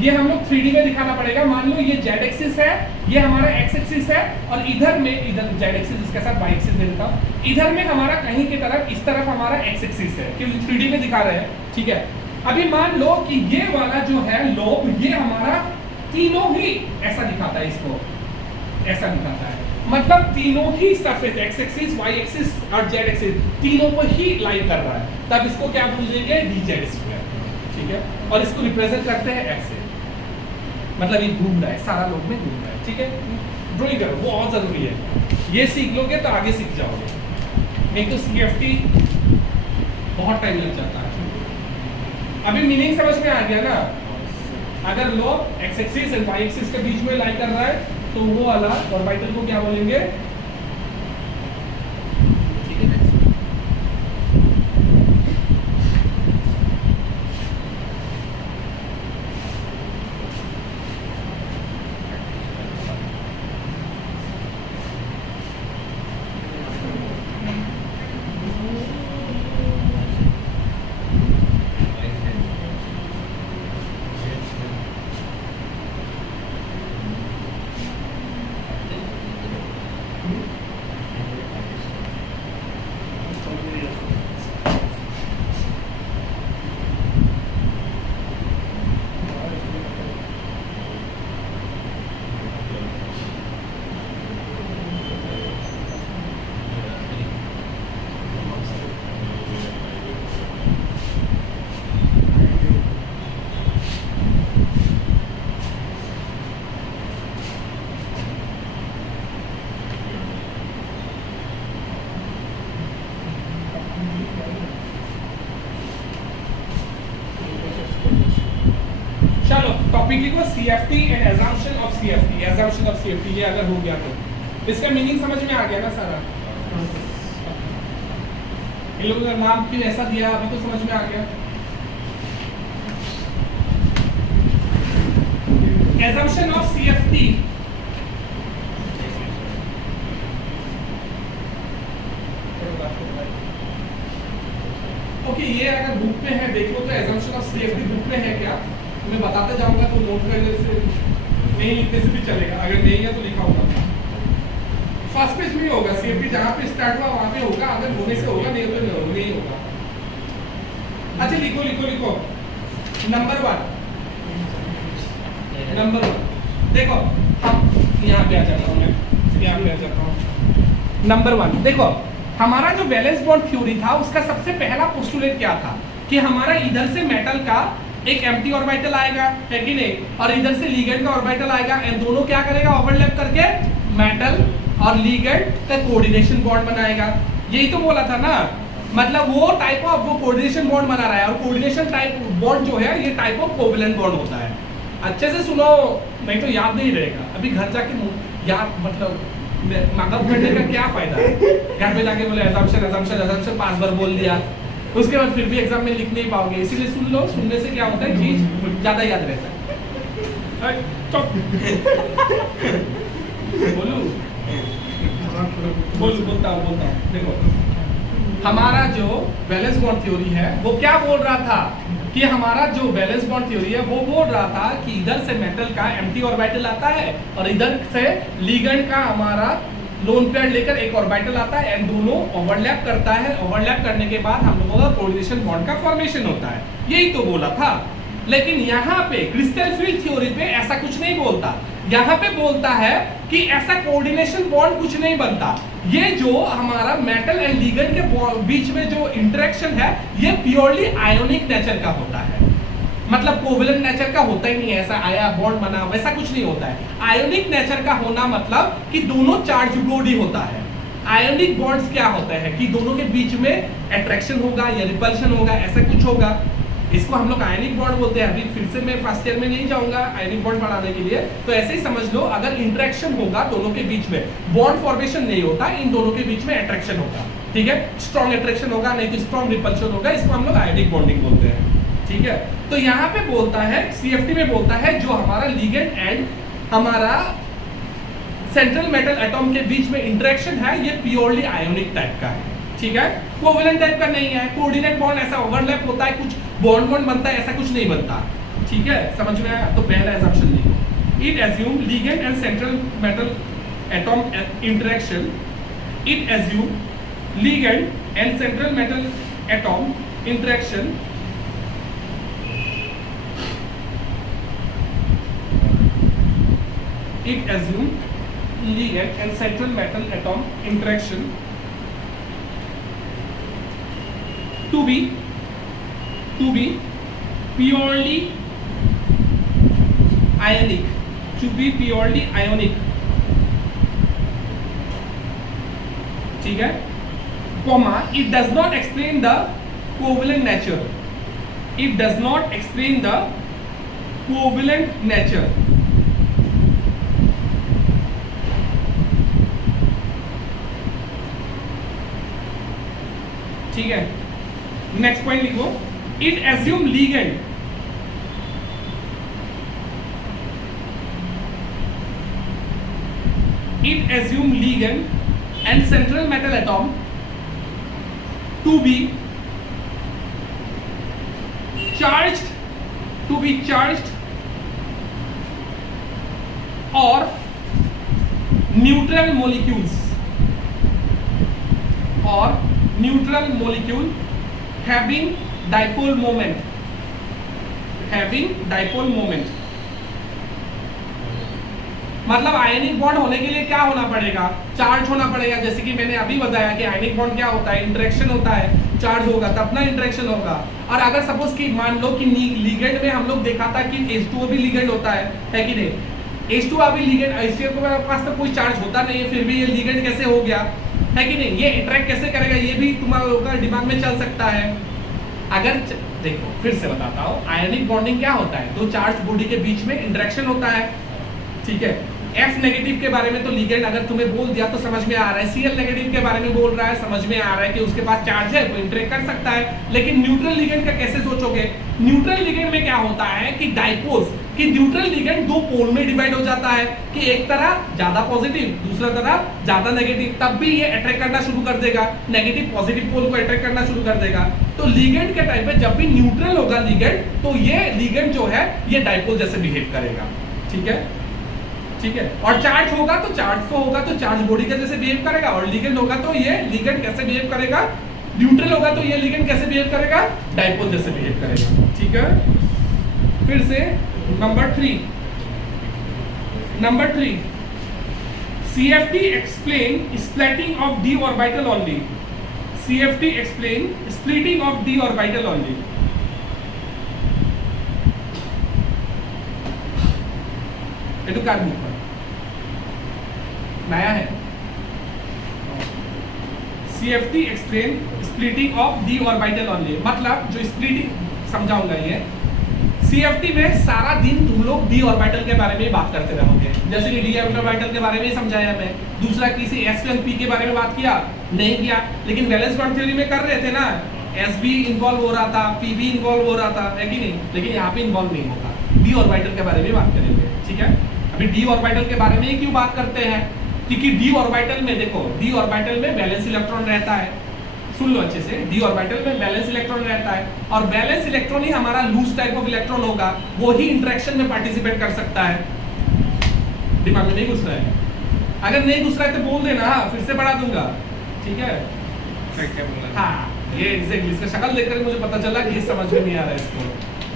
ये हम लोग 3D में दिखाना पड़ेगा। मान लो ये जेड एक्सिस है, ये हमारा एक्स एक्सिस है, और इधर में, इधर जेड एक्सिस इसके साथ वाई एक्सिस दे देता हूं, इधर में हमारा कहीं की तरफ, इस तरफ हमारा एक्स एक्सिस है, क्योंकि 3D में दिखा रहे हैं, ठीक है। अभी मान लो कि ये वाला जो है लोब, ये हमारा तीनों ही ऐसा दिखाता है, इसको ऐसा दिखाता है, मतलब तीनों ही surface, x axis, y axis और जेड एक्सिस, तीनों पर ही लाई कर रहा है, तब इसको क्या बोलेंगे, डी जेड स्क्वायर, ठीक है। और इसको रिप्रेजेंट करते हैं ऐसे, मतलब ये घूम रहा है, सारा लोग में घूम रहा है, ठीक है। ड्राइंग करो, वो बहुत जरूरी है, ये सीख लोगे तो आगे सीख जाओगे, नहीं तो CFT बहुत टाइम लग जाता है। अभी मीनिंग समझ में आ गया ना, अगर लोग x axis and y axis के बीच में लाई कर रहा है तो वो वाला ऑर्बिटल को क्या बोलेंगे, ठीक है। टॉपिक लिखो CFT and assumption of CFT, assumption of CFT, ये अगर हो गया तो इसका मीनिंग समझ में आ गया ना सारा। इन लोगों का नाम क्यों ऐसा दिया अभी तो समझ में आ गया। assumption of CFT, ओके, ये अगर बुक में है देख लो तो assumption of CFT बुक में है क्या, मैं बताते जाऊंगा तो नोट करने से, नहीं लिखने से भी चलेगा, अगर नहीं है तो लिखा होगा, फर्स्ट पेज में होगा CFT, जहाँ पे स्टार्ट हुआ वहाँ पे होगा, अगर होने से होगा, नहीं तो नहीं होगा। अच्छा लिखो लिखो लिखो, नंबर 1 नंबर 1 देखो, हम यहाँ पे आ जाता हूँ, मैं यहाँ पे आ जाता हूँ। नंबर 1 देखो, हमारा जो वैलेंस बॉन्ड थ्योरी था उसका सबसे पहला पोस्टुलेट क्या था कि हमारा इधर से मेटल का एक एम्प्टी ऑर्बिटल आएगा, है कि नहीं, और इधर से लिगेंड का ऑर्बिटल आएगा, एंड दोनों क्या करेगा, ओवरलैप करके मेटल और लिगेंड का कोऑर्डिनेशन बॉन्ड बनाएगा। यही तो बोला था ना, मतलब वो टाइप ऑफ वो कोऑर्डिनेशन बॉन्ड बना रहा है, और कोऑर्डिनेशन टाइप बॉन्ड जो है ये टाइप ऑफ कोवेलेंट बॉन्ड होता है। अच्छे से सुनो, नहीं तो याद नहीं रहेगा, अभी घर जाके याद मतलब मगब करने का क्या फायदा है, घर पे जाके बोले assumption assumption assumption 5 बार बोल दिया, उसके बाद फिर भी एग्जाम में लिख नहीं पाओगे। इसीलिए सुन लो, सुनने से क्या होता है, चीज ज्यादा याद रहता है। बोलता हूँ देखो, हमारा जो वैलेंस बॉन्ड थ्योरी है वो क्या बोल रहा था कि हमारा जो वैलेंस बॉन्ड थ्योरी है वो बोल रहा था कि इधर से मेटल का एम्प्टी ऑर्बिटल आता है और इधर से लिगेंड का हमारा लोन पेयर लेकर एक ऑर्बिटल आता है, एंड दोनों ओवरलैप करता है। ओवरलैप करने के बाद हम लोगों का कोऑर्डिनेशन बॉन्ड का फॉर्मेशन होता है, यही तो बोला था। लेकिन यहाँ पे क्रिस्टल फील्ड थ्योरी पे ऐसा कुछ नहीं बोलता, यहाँ पे बोलता है कि ऐसा कोऑर्डिनेशन बॉन्ड कुछ नहीं बनता। ये जो हमारा मेटल एंड लिगेंड के बीच में जो इंटरेक्शन है ये प्योरली आयोनिक नेचर का होता है, मतलब कोवेलेंट नेचर का होता ही नहीं है, ऐसा आया बॉन्ड बना वैसा कुछ नहीं होता है। आयोनिक नेचर का होना मतलब कि दोनों चार्ज बॉडी होता है। आयोनिक बॉन्ड्स क्या होता है कि दोनों के बीच में अट्रैक्शन होगा या रिपल्शन होगा, ऐसा कुछ होगा, इसको हम लोग आयनिक बॉन्ड बोलते हैं। अभी फिर से मैं फर्स्ट ईयर में नहीं जाऊंगा आयनिक बॉन्ड पढ़ाने के लिए, तो ऐसे ही समझ लो, अगर इंटरेक्शन होगा दोनों के बीच में, बॉन्ड फॉर्मेशन नहीं होता, इन दोनों के बीच में अट्रैक्शन होगा, ठीक है, स्ट्रॉन्ग अट्रैक्शन होगा, नहीं तो स्ट्रॉन्ग रिपल्शन होगा, इसको हम लोग आयनिक बॉन्डिंग बोलते हैं, ठीक है। तो यहाँ पे बोलता है, सीएफटी में बोलता है जो हमारा लिगेंड एंड हमारा सेंट्रल मेटल एटॉम के बीच में इंटरेक्शन है ये प्योरली आयोनिक टाइप का है, ठीक है, कोवेलेंट टाइप का नहीं है। कोऑर्डिनेट बॉन्ड ऐसा ओवरलैप होता है, कुछ बॉन्ड बनता है, ऐसा कुछ नहीं बनता, ठीक है, समझ में आया। तो पहला assumption लिखो, it assume ligand and central metal atom interaction, it assume ligand and central metal atom interaction it assume ligand and central metal atom interaction to be purely ionic, to be purely ionic, ठीक है, comma, it does not explain the covalent nature, it does not explain the covalent nature, ठीक है। नेक्स्ट पॉइंट लिखो, it assume ligand and central metal atom to be charged और neutral molecule having dipole moment, मतलब आयनिक बॉन्ड होने के लिए क्या होना पड़ेगा, चार्ज होना पड़ेगा। जैसे कि मैंने अभी बताया कि आयनिक बॉन्ड क्या होता है, इंटरेक्शन होता है, चार्ज होगा तब ना इंटरेक्शन होगा। और अगर सपोज कि मान लो कि लिगेंड में हम लोग देखा था कि H2O भी लिगेंड होता है कि नहीं, H2O भी लिगेंड, HCl के पास तो कोई चार्ज होता नहीं है, फिर भी ये लिगेंड कैसे हो गया, है कि नहीं, ये इंटरेक्ट कैसे करेगा, ये भी तुम्हारा दिमाग में चल सकता है। अगर देखो फिर से बताता हूँ, आयनिक बॉन्डिंग क्या होता है, दो चार्ज बॉडी के बीच में इंटरेक्शन होता है, ठीक है। F नेगेटिव के बारे में तो लिगेंड अगर तुम्हें बोल दिया तो समझ में आ रहा है, Cl नेगेटिव के बारे में बोल रहा है, समझ में आ रहा है कि उसके पास चार्ज है तो इंटरेक्ट कर सकता है। लेकिन न्यूट्रल लिगेंड का कैसे सोचोगे, न्यूट्रल लिगेंड में क्या होता है कि डाइपोल्स, कि न्यूट्रल लिगेंड दो पोल में डिवाइड हो जाता है, कि एक तरह ज्यादा पॉजिटिव, दूसरा तरह ज्यादा नेगेटिव, तब भी ये अट्रैक्ट करना शुरू कर देगा, नेगेटिव पॉजिटिव पोल को अट्रैक्ट करना शुरू कर देगा। तो लिगेंड के टाइम पे जब भी न्यूट्रल होगा लिगेंड, तो ये लिगेंड जो है ये डाइपोल जैसे बिहेव करेगा, ठीक है, ठीक है। और चार्ज होगा तो चार्ज बॉडी के जैसे बिहेव करेगा, और लिगेंड होगा तो ये लिगेंड कैसे बिहेव करेगा, न्यूट्रल होगा तो ये लिगेंड कैसे बिहेव करेगा, डाइपोल जैसे बिहेव करेगा, ठीक है। फिर से number 3, Number 3, CFT explain splitting of d orbital only. CFT explain splitting of d orbital only. ये तो कार बुक नया है। CFT explain splitting of d orbital only, मतलब जो splitting समझाऊंगा ये CFT में सारा दिन तुम लोग d ऑर्बिटल के बारे में बात करते रहोगे। जैसे कि d ऑर्बिटल के बारे में समझाया मैं, दूसरा किसी s और p के बारे में बात किया नहीं किया, लेकिन वैलेंस बॉन्ड थ्योरी में कर रहे थे ना, s भी इन्वॉल्व हो रहा था, p भी इन्वॉल्व हो रहा था, है कि नहीं? लेकिन यहाँ पे इन्वॉल्व नहीं होगा, d ऑर्बिटल के बारे में बात करेंगे, ठीक है? अभी d ऑर्बिटल के बारे में क्यों बात करते हैं? क्योंकि d ऑर्बिटल में देखो, d ऑर्बिटल में वैलेंस इलेक्ट्रॉन रहता है, सुन लो अच्छे से, d ऑर्बिटल में वैलेंस इलेक्ट्रॉन रहता है, और वैलेंस इलेक्ट्रॉन ही हमारा लूज टाइप ऑफ इलेक्ट्रॉन होगा, वो ही इंटरेक्शन में पार्टिसिपेट कर सकता है। दिमाग में नहीं घुस रहा है? अगर नहीं घुस रहा है तो बोल देना, फिर से बढ़ा दूंगा, ठीक है? क्या बोला? हाँ, ये एग्जैक्टली, इसका शक्ल देखकर मुझे पता चला कि समझ में नहीं आ रहा है इसको।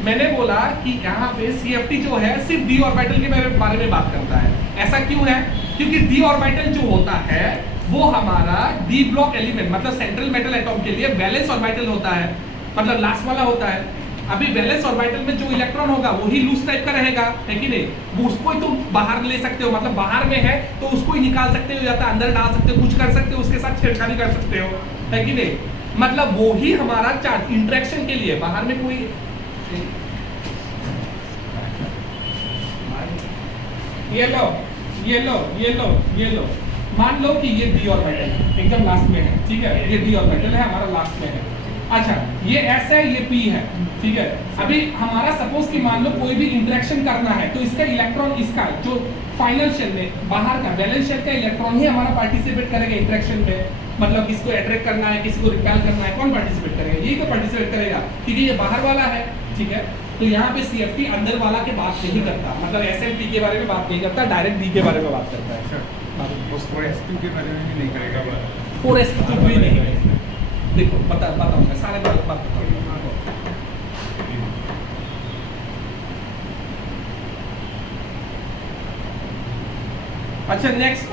मैंने बोला कि यहाँ पे CFT जो है सिर्फ d ऑर्बिटल के बारे में बात करता है। ऐसा क्यों है? क्योंकि d ऑर्बिटल जो होता है वो हमारा d ब्लॉक एलिमेंट, मतलब सेंट्रल मेटल एटॉम के लिए वैलेंस ऑर्बिटल होता है, मतलब लास्ट वाला होता है। अभी वैलेंस ऑर्बिटल में जो इलेक्ट्रॉन होगा वही लूज टाइप का रहेगा, है कि नहीं? वो उसको ही तुम बाहर ले सकते हो, मतलब बाहर में है तो उसको ही निकाल सकते हो, या तो अंदर डाल सकते हो, कुछ कर सकते हो, उसके साथ छेड़छाड़ी कर सकते हो, है कि नहीं? मतलब वो ही हमारा चार्ज इंटरेक्शन के लिए, बाहर में कोई ये लो, ये लो, ये लो, ये लो, मान लो कि ये d ऑर्बिटल है, एकदम लास्ट में है, ठीक है? ये d ऑर्बिटल है, हमारा लास्ट में है। अच्छा, ये s है, ये p है, ठीक है? अभी हमारा सपोज कि मान लो कोई भी इंटरेक्शन करना है, तो इसका इलेक्ट्रॉन, इसका जो फाइनल शेल में बाहर का वैलेंस शेल का इलेक्ट्रॉन ही हमारा पार्टिसिपेट करेगा इंटरेक्शन में, मतलब किसको अट्रैक्ट करना है, किसी को रिपेल करना है, कौन पार्टिसिपेट करेगा? यही तो पार्टिसिपेट करेगा, क्योंकि ये बाहर वाला है, ठीक है? तो यहाँ पे CFT अंदर वाला के बात नहीं करता, मतलब S&P के बारे में बात नहीं करता, डायरेक्ट D के बारे में बात करता है। और S2 के बारे में भी नहीं करेगा। 4s2 भी नहीं, देखो बताऊंगा सारे बात बताऊंगा। अच्छा, next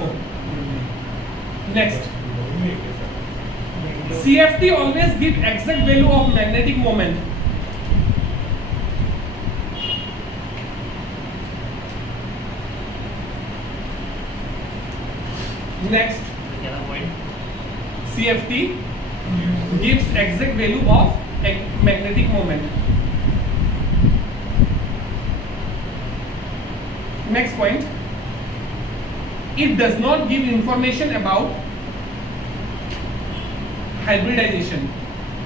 CFT always give exact value of magnetic moment. Next, CFT gives exact value of magnetic moment. Next point, it does not give information about hybridization.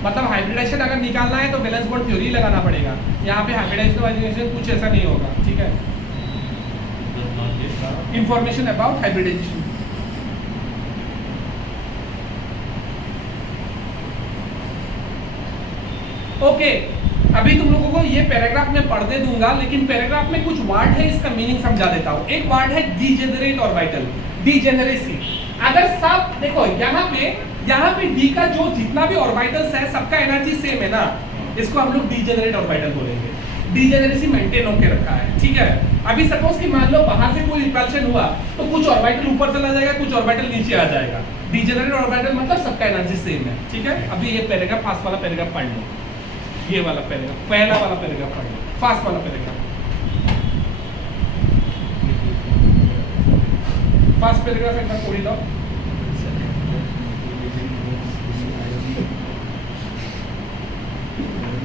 मतलब हाइब्रिडाइजेशन अगर निकालना है तो वैलेंस बॉन्ड थ्योरी लगाना पड़ेगा, यहाँ पे हाइब्रिडाइजेशन कुछ ऐसा नहीं होगा, ठीक है? Information about hybridisation. ओके, अभी तुम लोगों को ये पैराग्राफ में पढ़ दे दूंगा, लेकिन पैराग्राफ में कुछ वर्ड है, इसका मीनिंग समझा देता हूँ। एक वर्ड है डीजेनरेट ऑर्बिटल, डीजेनरेसी। अगर सब देखो यहाँ पे डी का जो जितना भी ऑर्बिटल्स है सबका एनर्जी सेम है ना, इसको हम लोग डीजेनरेट ऑर्बिटल बोलेंगे। डीजेनरेसी मेंटेन होकर रखा है, ठीक है? अभी सपोज कि मान लो बाहर से कोई रिपल्शन हुआ तो कुछ ऑर्बिटल ऊपर चला जाएगा, कुछ ऑर्बिटल नीचे आ जाएगा। डीजेनरेट ऑर्बिटल मतलब सबका एनर्जी सेम है, ठीक है? अभी ये पैराग्राफ, फास्ट वाला पैराग्राफ पढ़ लो, ये वाला पैराग्राफ, पहला वाला पैराग्राफ पढ़ लो, फास्ट वाला पैराग्राफ, फास्ट पैराग्राफ एक बार पढ़ी लो।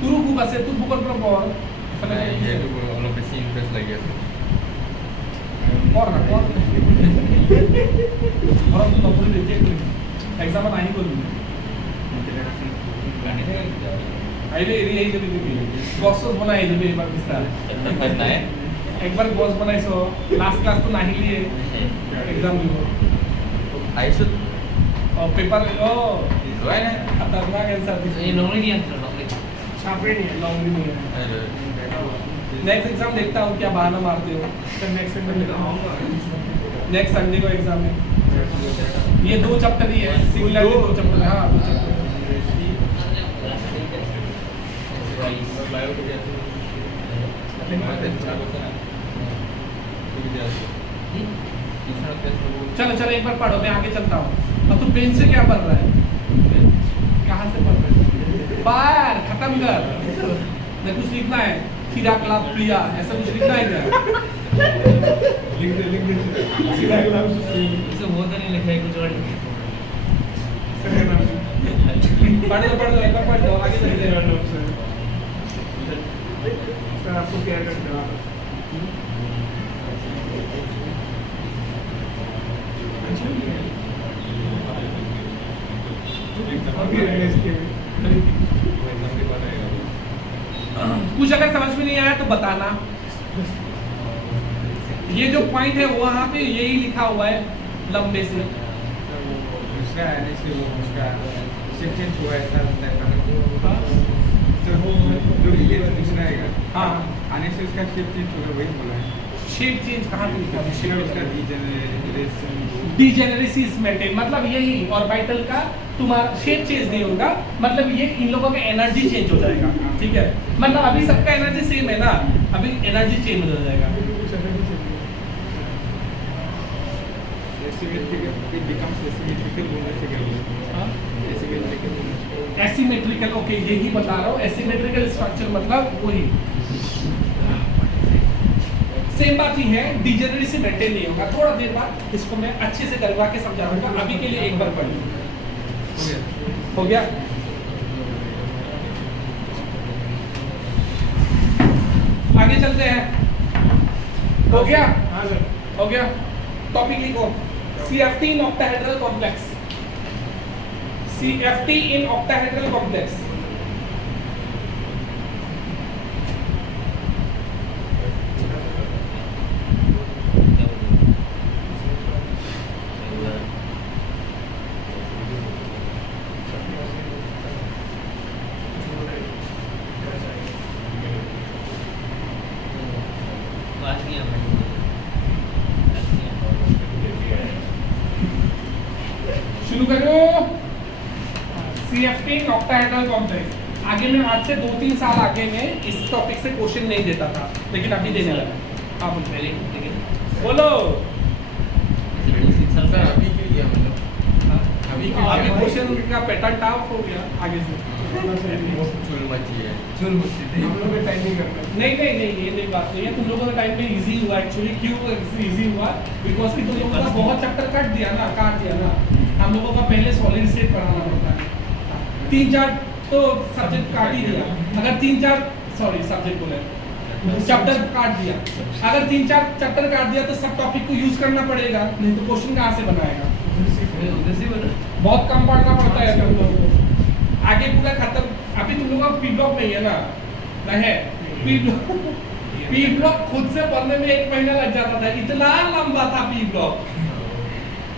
Turu buka saya tuh bukan perempuan. Iya itu kalau pasti invest lagi ya. Orang. Orang tuh tak boleh dicek. Exam apa ini boleh? आइले यही जब भी गॉसेस बनाए जब एक बार विस्तार बनना है एक बार गॉस बनाए सो लास्ट क्लास तो नहीं लिए एग्जाम दियो आई शुड और पेपर ओ itu aja खतरनाक आंसर ये लॉन्ग नहीं आंसर लॉन्ग छापरे नहीं है लॉन्ग नहीं है नेक्स्ट एग्जाम देखता हूँ क्या बहाना मारते हो फिर नेक्स्ट संडे को एग्जाम है ये 2 चैप्टर ही है सिमिलर 2 चैप्टर हाँ 2 चैप्टर चलो चलो एक बार पढ़ो, मैं आगे चलता हूँ। अब तू पेन से क्या पढ़ रहा है? कहाँ से पढ़ रहा है? बाहर खत्म कर। मैं कुछ लिखना है, खीरा कलाब प्रिया, ऐसा कुछ लिखना है क्या? लिख दे सीधा गुलाब से इसे वो तो नहीं लिखा है कुछ और। पढ़ लो एक बार पढ़ लो, आगे चलते हैं। सर आपको क्या करना है? कुछ अगर समझ में नहीं आया तो बताना। ये जो पॉइंट है वहाँ पे यही लिखा हुआ है लंबे से। उसका आने से वो उसका शिफ्ट चेंज हुआ है सर, सर वो जो ये दूसरा आएगा, हाँ आने से उसका शिफ्ट चेंज होगा, वही बोला है। शेप चेंज कहाँ पे लिखा है? उसका उसका डीजेनरेशन डीजेनरेसी इज मेंटेन, मतलब यही ऑर्बिटल का तुम्हारा शेप चेंज नहीं होगा, मतलब ये इन लोगों का एनर्जी चेंज हो जाएगा। ठीक है, मतलब अभी सबका एनर्जी सेम है ना, अभी एनर्जी चेंज हो जाएगा। एसिमेट्रिकल इट बिकम्स एसिमेट्रिकल बोलने से क्या होगा? हाँ? एसिमेट्रिकल एसिमेट्रिकल, ओके यही बता रहा हूँ। एसिमेट्रिकल स्ट्रक्चर मतलब वही सेम बात ही है, डीजेनरेसी मेंटेन नहीं होगा। थोड़ा देर बाद इसको मैं अच्छे से करवा के समझाऊंगा, अभी के लिए एक बार पढ़ लो। हो गया? आगे चलते हैं। हो गया? हाँ सर। हो गया? टॉपिक लिखो, CFT in octahedral complex. CFT in octahedral complex. शुरू करो। CFT in octahedral complex. आगे में आज से 2-3 साल आगे में इस टॉपिक से क्वेश्चन नहीं देता था, लेकिन अभी देने लगा। हाँ बोलो। सर अभी क्यों दिया मतलब? अभी क्यों अभी दिया? क्वेश्चन का पैटर्न टफ हो गया आगे से। चुल मची है, चुल मची थी। हम लोग का टाइम नहीं करना। नहीं ये नहीं बात नहीं है। तुम लोगों का टाइम पे इजी हुआ एक्चुअली। क्यों इजी हुआ? बिकॉज कि तुम लोगों का बहुत चैप्टर काट दिया ना। हम लोगों का पहले सॉलिड स्टेट पढ़ाना पड़ता है। 3-4 तो सब्जेक्ट काट ही दिया। अगर 3-4 सब्जेक्ट बोले चैप्टर काट दिया, अगर 3-4 चैप्टर काट दिया तो सब टॉपिक को यूज करना पड़ेगा, नहीं तो क्वेश्चन कहाँ से बनाएगा? बहुत कम पढ़ना पड़ता है तुम लोगों को। आगे पूरा खत्म। अभी तुम लोगों का पी ब्लॉक नहीं है ना? नहीं है पी ब्लॉक खुद से पढ़ने में 1 महीना लग जाता था, इतना लंबा था पी ब्लॉक।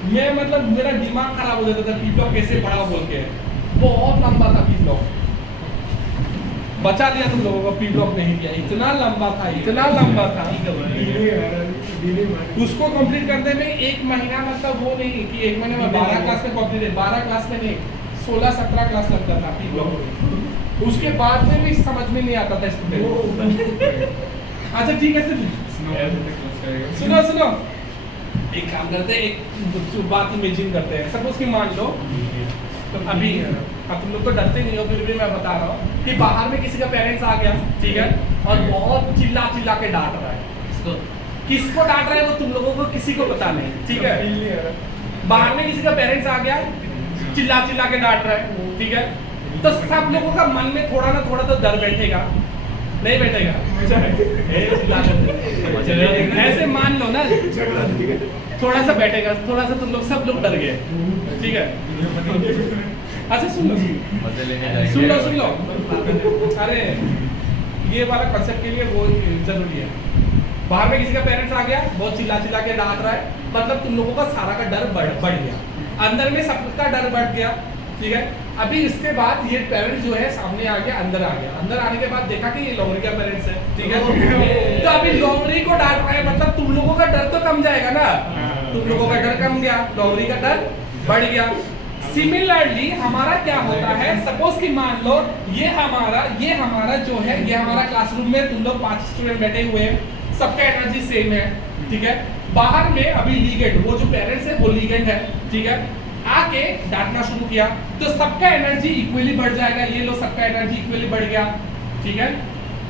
मैं मतलब मेरा दिमाग खराब हो जाता था पी ब्लॉक कैसे पढ़ा बोल के। बहुत लंबा था पी ब्लॉक। बचा दिया तुम लोगों को, पी ब्लॉक नहीं दिया। इतना लंबा था। उसको कंप्लीट करने में 1 महीना, मतलब वो नहीं कि 1 महीने में 12 क्लास में कंप्लीट है। 12 क्लास में नहीं, 16-17 क्लास लगता था पी ब्लॉक। उसके बाद में भी समझ में नहीं आता था स्टूडेंट। अच्छा ठीक है सुनो एक काम करते हैं, एक बात इमेजिन करते हैं। सपोज कि मान लो तो अभी अब तुम लोग तो डरते नहीं हो, फिर भी मैं बता रहा हूँ कि बाहर में किसी का पेरेंट्स आ गया, ठीक है, और बहुत चिल्ला के डांट रहा है। किसको डांट रहा है वो तुम लोगों को किसी को पता नहीं, ठीक है। बाहर में किसी का पेरेंट्स आ गया, चिल्ला के डांट रहा है, ठीक है, तो सब लोगों का मन में थोड़ा ना थोड़ा तो डर बैठेगा, नहीं बैठेगा? ऐसे मान लो ना, थोड़ा सा बैठेगा, थोड़ा सा तुम लोग सब लोग डर गए, ठीक है। अच्छा सुन लो, अरे ये वाला कंसेप्ट के लिए वो जरूरी है। बाहर में किसी का पेरेंट्स आ गया, बहुत चिल्ला के डांट रहा है, मतलब तुम लोगों का सारा का डर बढ़ गया, अंदर में सबका डर बढ़ गया, ठीक है। अभी इसके बाद ये पेरेंट्स जो है सामने आ गया, अंदर आने के बाद देखा कि ये लोमड़ी का पेरेंट्स है, ठीक है। तो अभी लोमड़ी को डांट रहा है, मतलब तुम लोगों का डर तो कम जाएगा ना, तुम लोगों का डर कम गया, लोमड़ी का डर बढ़ गया। सिमिलरली हमारा क्या होता है, सपोज कि मान लो ये हमारा जो है, ये हमारा क्लासरूम में तुम लोग 5 स्टूडेंट बैठे हुए हैं, सबका एनर्जी सेम है, ठीक है। बाहर में अभी लीगेंड, वो जो पेरेंट्स है वो लीगेंड है, ठीक है, आके डांटना शुरू किया तो सबका एनर्जी इक्वली बढ़ जाएगा। ये लो सबका एनर्जी इक्वली बढ़ गया, ठीक है,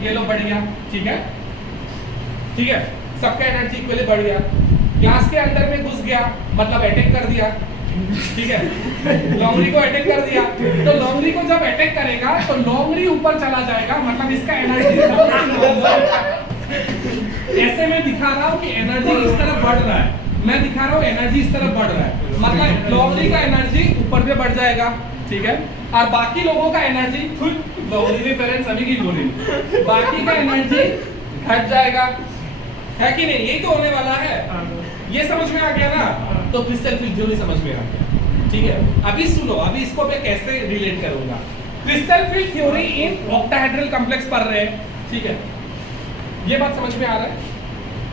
ये लो बढ़ गया, ठीक है, ठीक है, सबका एनर्जी इक्वली बढ़ गया। क्लास के अंदर में घुस गया मतलब अटैक कर दिया, ठीक है, लॉन्गरी को अटैक कर दिया। तो लॉन्गरी को जब अटैक करेगा तो लॉन्गरी ऊपर चला जाएगा, मतलब इसका एनर्जी ऐसे मैं दिखा रहा हूँ कि एनर्जी इस तरफ बढ़ रहा है, मैं दिखा रहा हूँ एनर्जी इस तरफ बढ़ रहा है, मतलब लॉन्गरी का एनर्जी ऊपर में बढ़ जाएगा, ठीक है, और बाकी लोगों का एनर्जी लॉन्गरी में पेरेंट्स अभी की बोली, बाकी का एनर्जी घट जाएगा, है कि नहीं? यही तो होने वाला है। ये समझ में आ गया ना? तो क्रिस्टल फील्ड थ्योरी समझ में आ गया, ठीक है। अभी सुनो, अभी इसको मैं कैसे रिलेट करूंगा। Crystal field theory in octahedral complex पढ़ रहे हैं, ठीक है, ये बात समझ में आ रहा है?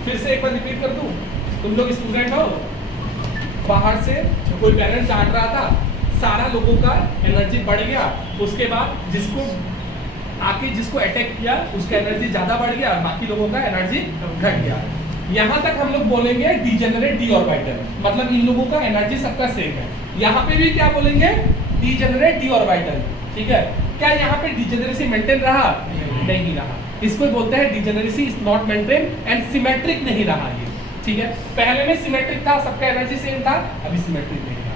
फिर से एक बार रिपीट कर दूं, तुम लोग स्टूडेंट हो, बाहर से कोई पेरेंट डांट रहा था, सारा लोगों का एनर्जी बढ़ गया, उसके बाद जिसको अटैक किया उसका एनर्जी ज्यादा बढ़ गया और बाकी लोगों का एनर्जी घट गया। यहाँ तक हम लोग बोलेंगे डीजेनरेट डी ऑर्बिटल, मतलब इन लोगों का एनर्जी सबका सेम है। यहाँ पे भी क्या बोलेंगे? डीजेनरेट डी ऑर्बिटल, ठीक है। क्या यहाँ पे डीजेनरेसी मेंटेन रहा? नहीं रहा। इसको बोलते हैं degeneracy is not maintain and symmetric नहीं रहा ये, ठीक है। पहले में सिमेट्रिक था, सबका एनर्जी सेम था, अभी सिमेट्रिक नहीं रहा,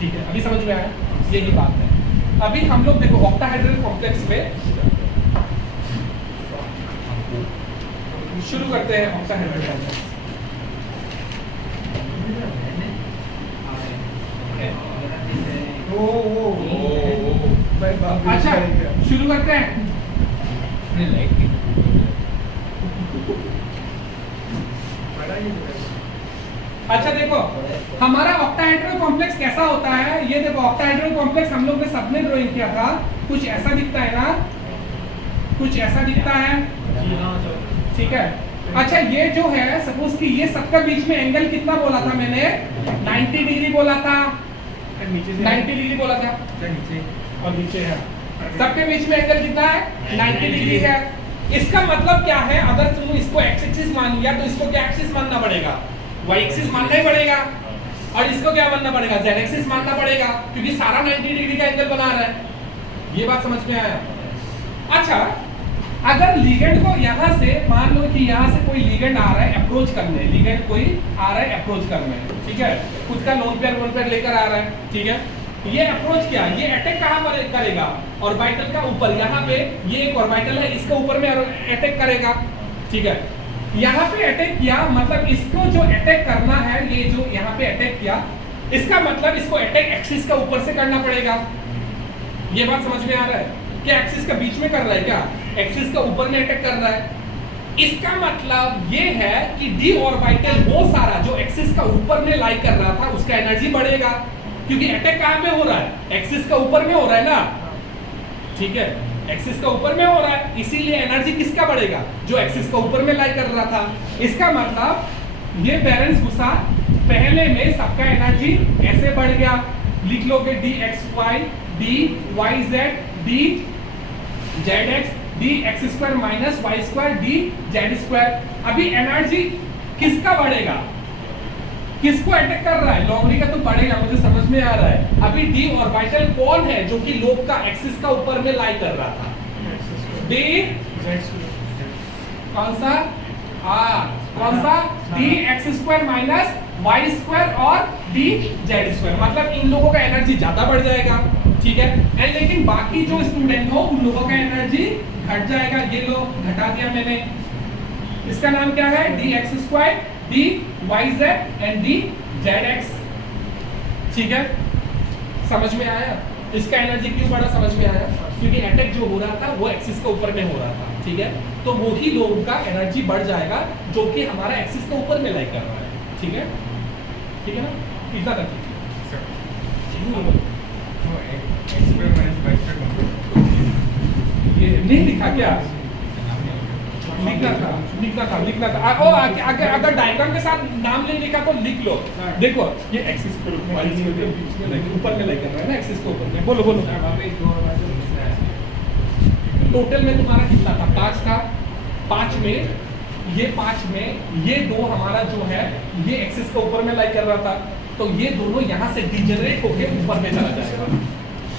ठीक है। अभी समझ में आया? यही बात है। अभी हम लोग देखो ऑक्टाहेड्रल कॉम्प्लेक्स में शुरू करते हैं ऑक्टाहेड्रल कॉम्प्लेक्स। अच्छा शुरू करते हैं। अच्छा देखो हमारा ऑक्टाहेड्रल कॉम्प्लेक्स कैसा होता है, ये देखो ऑक्टाहेड्रल कॉम्प्लेक्स हम लोग ने सबने ड्राइंग किया था, कुछ ऐसा दिखता है ना, कुछ ऐसा दिखता है, ठीक है। अच्छा ये जो है सपोज कि ये सबका बीच में एंगल कितना बोला था मैंने? 90 डिग्री बोला था, 90 डिग्री बोला था, और नीचे है सबके बीच में एंगल कितना है? 90 डिग्री है। इसका मतलब क्या है? अगर तुम इसको एक्स एक्सिस मान लिया तो इसको क्या एक्सिस मानना पड़ेगा? वाई एक्सिस मानना ही पड़ेगा, और इसको क्या मानना पड़ेगा? जेड एक्सिस मानना पड़ेगा, क्योंकि सारा 90 डिग्री का एंगल बना रहा है। ये बात समझ में आया? अच्छा अगर लिगेंड को यहाँ से मान लो कि यहाँ से कोई लिगेंड आ रहा है अप्रोच करने, लिगेंड कोई आ रहा है अप्रोच करने, ठीक है, खुद का लोन पेयर लेकर आ रहा है, ठीक है। ये अप्रोच क्या, ये अटैक कहाँ पर करेगा? ऑर्बिटल का ऊपर, यहाँ पे ये एक ऑर्बिटल है, इसके ऊपर में अटैक करेगा, ठीक है। यहाँ पे अटैक किया मतलब इसको जो अटैक करना है, ये जो यहाँ पे अटैक किया, इसका मतलब इसको अटैक एक्सिस का ऊपर से करना पड़ेगा। ये बात समझ में आ रहा है? क्या एक्सिस का बीच में कर रहा है, क्या एक्सिस का ऊपर में अटैक कर रहा है। इसका मतलब ये है कि डी ऑर्बिटल वो सारा जो एक्सिस का ऊपर में लाई कर रहा था उसका एनर्जी बढ़ेगा, क्योंकि अटैक कहाँ पे हो रहा है? एक्सिस का ऊपर में हो रहा है ना, ठीक है, एक्सिस का ऊपर में हो रहा है, इसीलिए एनर्जी किसका बढ़ेगा? जो एक्सिस का ऊपर में लाई कर रहा था। इसका मतलब ये बैलेंस गुस्सा पहले में सबका एनर्जी ऐसे बढ़ गया, लिख लोगे d x y d y z d z x d x square minus y square d z square. अभी एनर्जी किसका बढ़ेगा? किसको अटैक कर रहा है? लॉन्गरी का तो बढ़ेगा, मुझे समझ में आ रहा है। अभी डी ऑर्बिटल कौन है जो कि लोब का एक्सिस का ऊपर में लाई कर रहा था? डी कौन सा? कौन सा? D x square minus y square और डी जेड स्क्वायर, मतलब इन लोगों का एनर्जी ज्यादा बढ़ जाएगा, ठीक है। एंड लेकिन बाकी जो स्टूडेंट हो उन लोगों का एनर्जी घट जाएगा। ये लो घटा दिया मैंने, इसका नाम क्या है? D x square d y z and d z x, ठीक है। समझ में आया? इसका एनर्जी क्यों बढ़ा? समझ में आया? क्योंकि अटैक जो हो रहा था वो एक्सिस के ऊपर में हो रहा था, ठीक है। तो वो ही लोग का एनर्जी बढ़ जाएगा जो कि हमारा एक्सिस के ऊपर में लाई कर रहा है, ठीक है, ठीक है ना? इतना तक ये नहीं लिखा क्या? लिखना था। अगर डायग्राम के साथ नाम नहीं लिखा तो लिख लो। देखो ये एक्सिस के ऊपर में लेकर है ना, एक्सिस के ऊपर में। बोलो टोटल में तुम्हारा कितना था? 5 था। 5 में ये 5 में ये 2 हमारा जो है ये एक्सिस के ऊपर में लाई कर रहा था, तो ये दोनों यहाँ से डिजेनरेट होके ऊपर में चला जाएगा,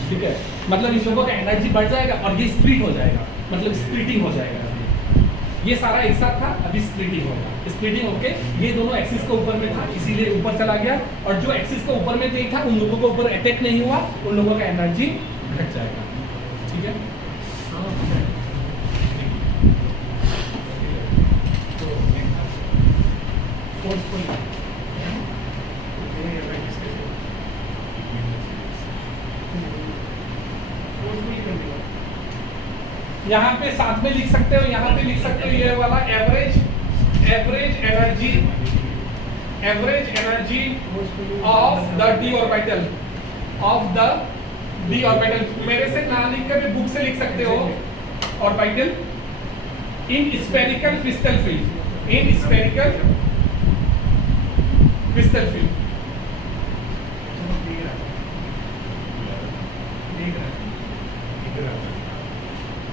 ठीक है। मतलब इन लोगों का एनर्जी बढ़ जाएगा और ये स्प्लिट हो जाएगा, मतलब स्प्लिटिंग हो जाएगा। ये सारा एक साथ था, अभी स्प्लिटिंग होगा। स्प्लिटिंग होके ये दोनों एक्सिस के ऊपर में था, इसीलिए ऊपर चला गया, और जो एक्सिस के ऊपर में नहीं था उन लोगों के ऊपर अटैक नहीं हुआ, उन लोगों का एनर्जी घट जाएगा, ठीक है। यहाँ पे साथ में लिख सकते हो, यहाँ पे लिख सकते हो ये वाला average energy of the D orbital, मेरे से ना लिख कर भी बुक से लिख सकते हो। Orbital in spherical crystal field, in spherical crystal field.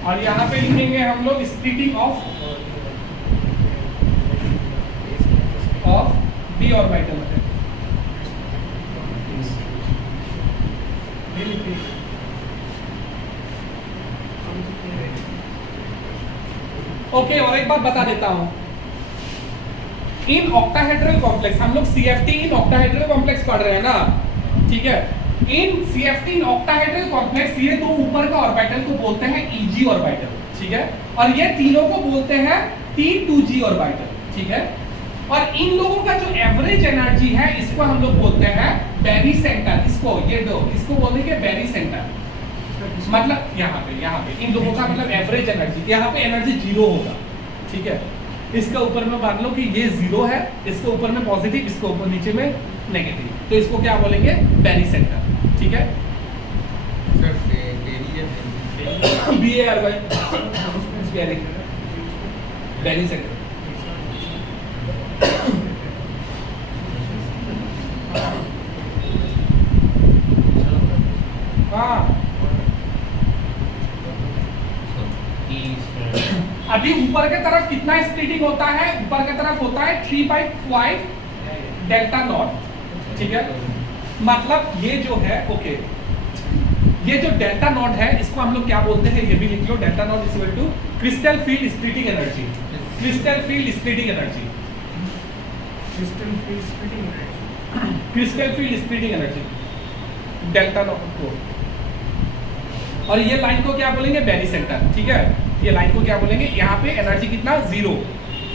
और यहाँ पे लिखेंगे हम लोग splitting of D orbital. Okay, और एक बात बता देता हूं, इन ऑक्टाहेड्रल कॉम्प्लेक्स, हम लोग सीएफटी इन ऑक्टाहेड्रल कॉम्प्लेक्स पढ़ रहे हैं ना, ठीक है। इन सीएफटी इन ऑक्टाहेड्रल कॉम्प्लेक्स ये दो ऊपर का ऑर्बिटल को बोलते हैं ईजी ऑर्बिटल, ठीक है, और ये तीनों को बोलते हैं T2G ऑर्बिटल, ठीक है। और इन लोगों का जो एवरेज एनर्जी है इसको हम लोग बोलते हैं बैरी सेंटर, इसको बोलेंगे बैरी सेंटर। मतलब यहाँ पे इन लोगों का मतलब एवरेज एनर्जी, यहाँ पे एनर्जी 0 होगा, ठीक है। इसके ऊपर में मान लो कि ये 0 है, इसके ऊपर में पॉजिटिव, इसके ऊपर नीचे में नेगेटिव, तो इसको क्या बोलेंगे बैरी सेंटर, ठीक है। बैरी सेंटर। हाँ, अभी ऊपर के तरफ कितना स्प्लिटिंग होता है, ऊपर के तरफ होता है 3/5 डेल्टा नॉट, ठीक है। मतलब ये जो है, ओके, ये जो डेल्टा नॉट है इसको हम लोग क्या बोलते हैं, ये भी लिख लो, delta naught is equal to crystal field splitting energy, crystal field splitting energy, crystal field splitting energy delta naught को। और ये लाइन को क्या बोलेंगे बैरी सेंटर, ठीक है। ये लाइन को क्या बोलेंगे, यहाँ पे एनर्जी कितना 0,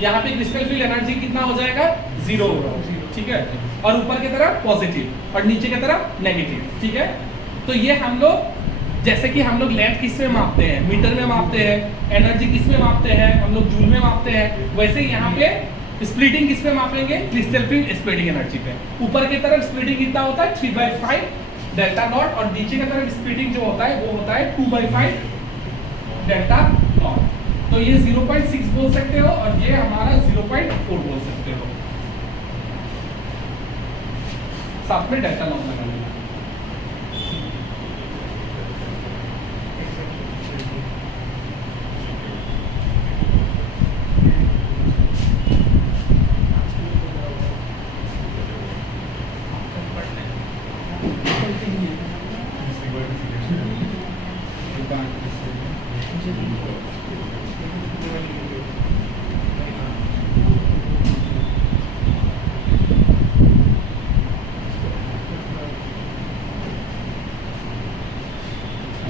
यहाँ पे क्रिस्टल फील्ड एनर्जी कितना हो जाएगा 0 होगा, ठीक है। और ऊपर की तरफ पॉजिटिव और नीचे की तरफ नेगेटिव, ठीक है। तो ये हम लोग, जैसे कि हम लोग लेंथ किस में मापते हैं, मीटर में मापते हैं, एनर्जी किस में मापते हैं, हम लोग जूल में मापते हैं, वैसे यहाँ पे स्प्लिटिंग किस पे मापेंगे, क्रिस्टल फील्ड स्प्लिटिंग एनर्जी पे। ऊपर की तरफ स्प्लिटिंग कितना होता है 3/5 डेल्टा नॉट, और नीचे की तरफ स्प्लिटिंग जो होता है वो होता है 2/5 डेल्टा नॉट। तो ये 0.6 बोल सकते हो और ये हमारा 0.4 बोल सकते हो, साथ में डेल्टा नॉट लगा लेना।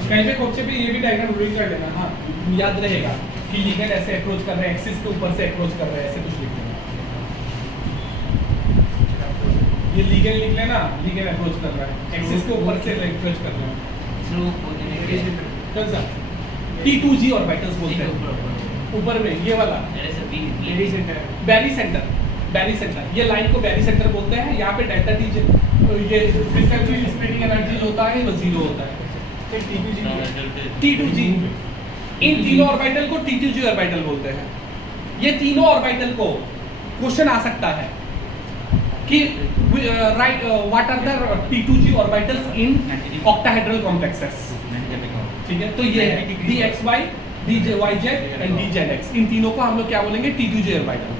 पहले क्वेश्चन पे ये भी डायग्राम ड्राइंग कर लेना, हाँ, याद रहेगा कि लिगेंड ऐसे अप्रोच कर रहे हैं, एक्सिस के ऊपर से अप्रोच कर रहे हैं, ऐसे कुछ लिख लेना। ये लिगेंड लिख लेना, लिगेंड अप्रोच कर रहा है, एक्सिस के ऊपर से अप्रोच कर रहा है। कौन सा T2G ऑर्बिटल्स बोलते हैं, ऊपर में ये वाला बैरी सेंटर, बैरी सेंटर, ये लाइन को बैरी सेंटर बोलते हैं। यहाँ पे डेल्टा T, ये क्रिस्टल फील्ड स्प्लिटिंग एनर्जी होता है वो 0 होता है, T2G। इन तीनों ऑर्बिटल को T2G ऑर्बिटल बोलते हैं। ये तीनों ऑर्बिटल को क्वेश्चन आ सकता है कि right what are the T2G orbitals in octahedral complexes, ठीक है। तो ये है dxy DZ एंड DZX, इन तीनों को हम लोग क्या बोलेंगे, T2J ऑर्बिटल,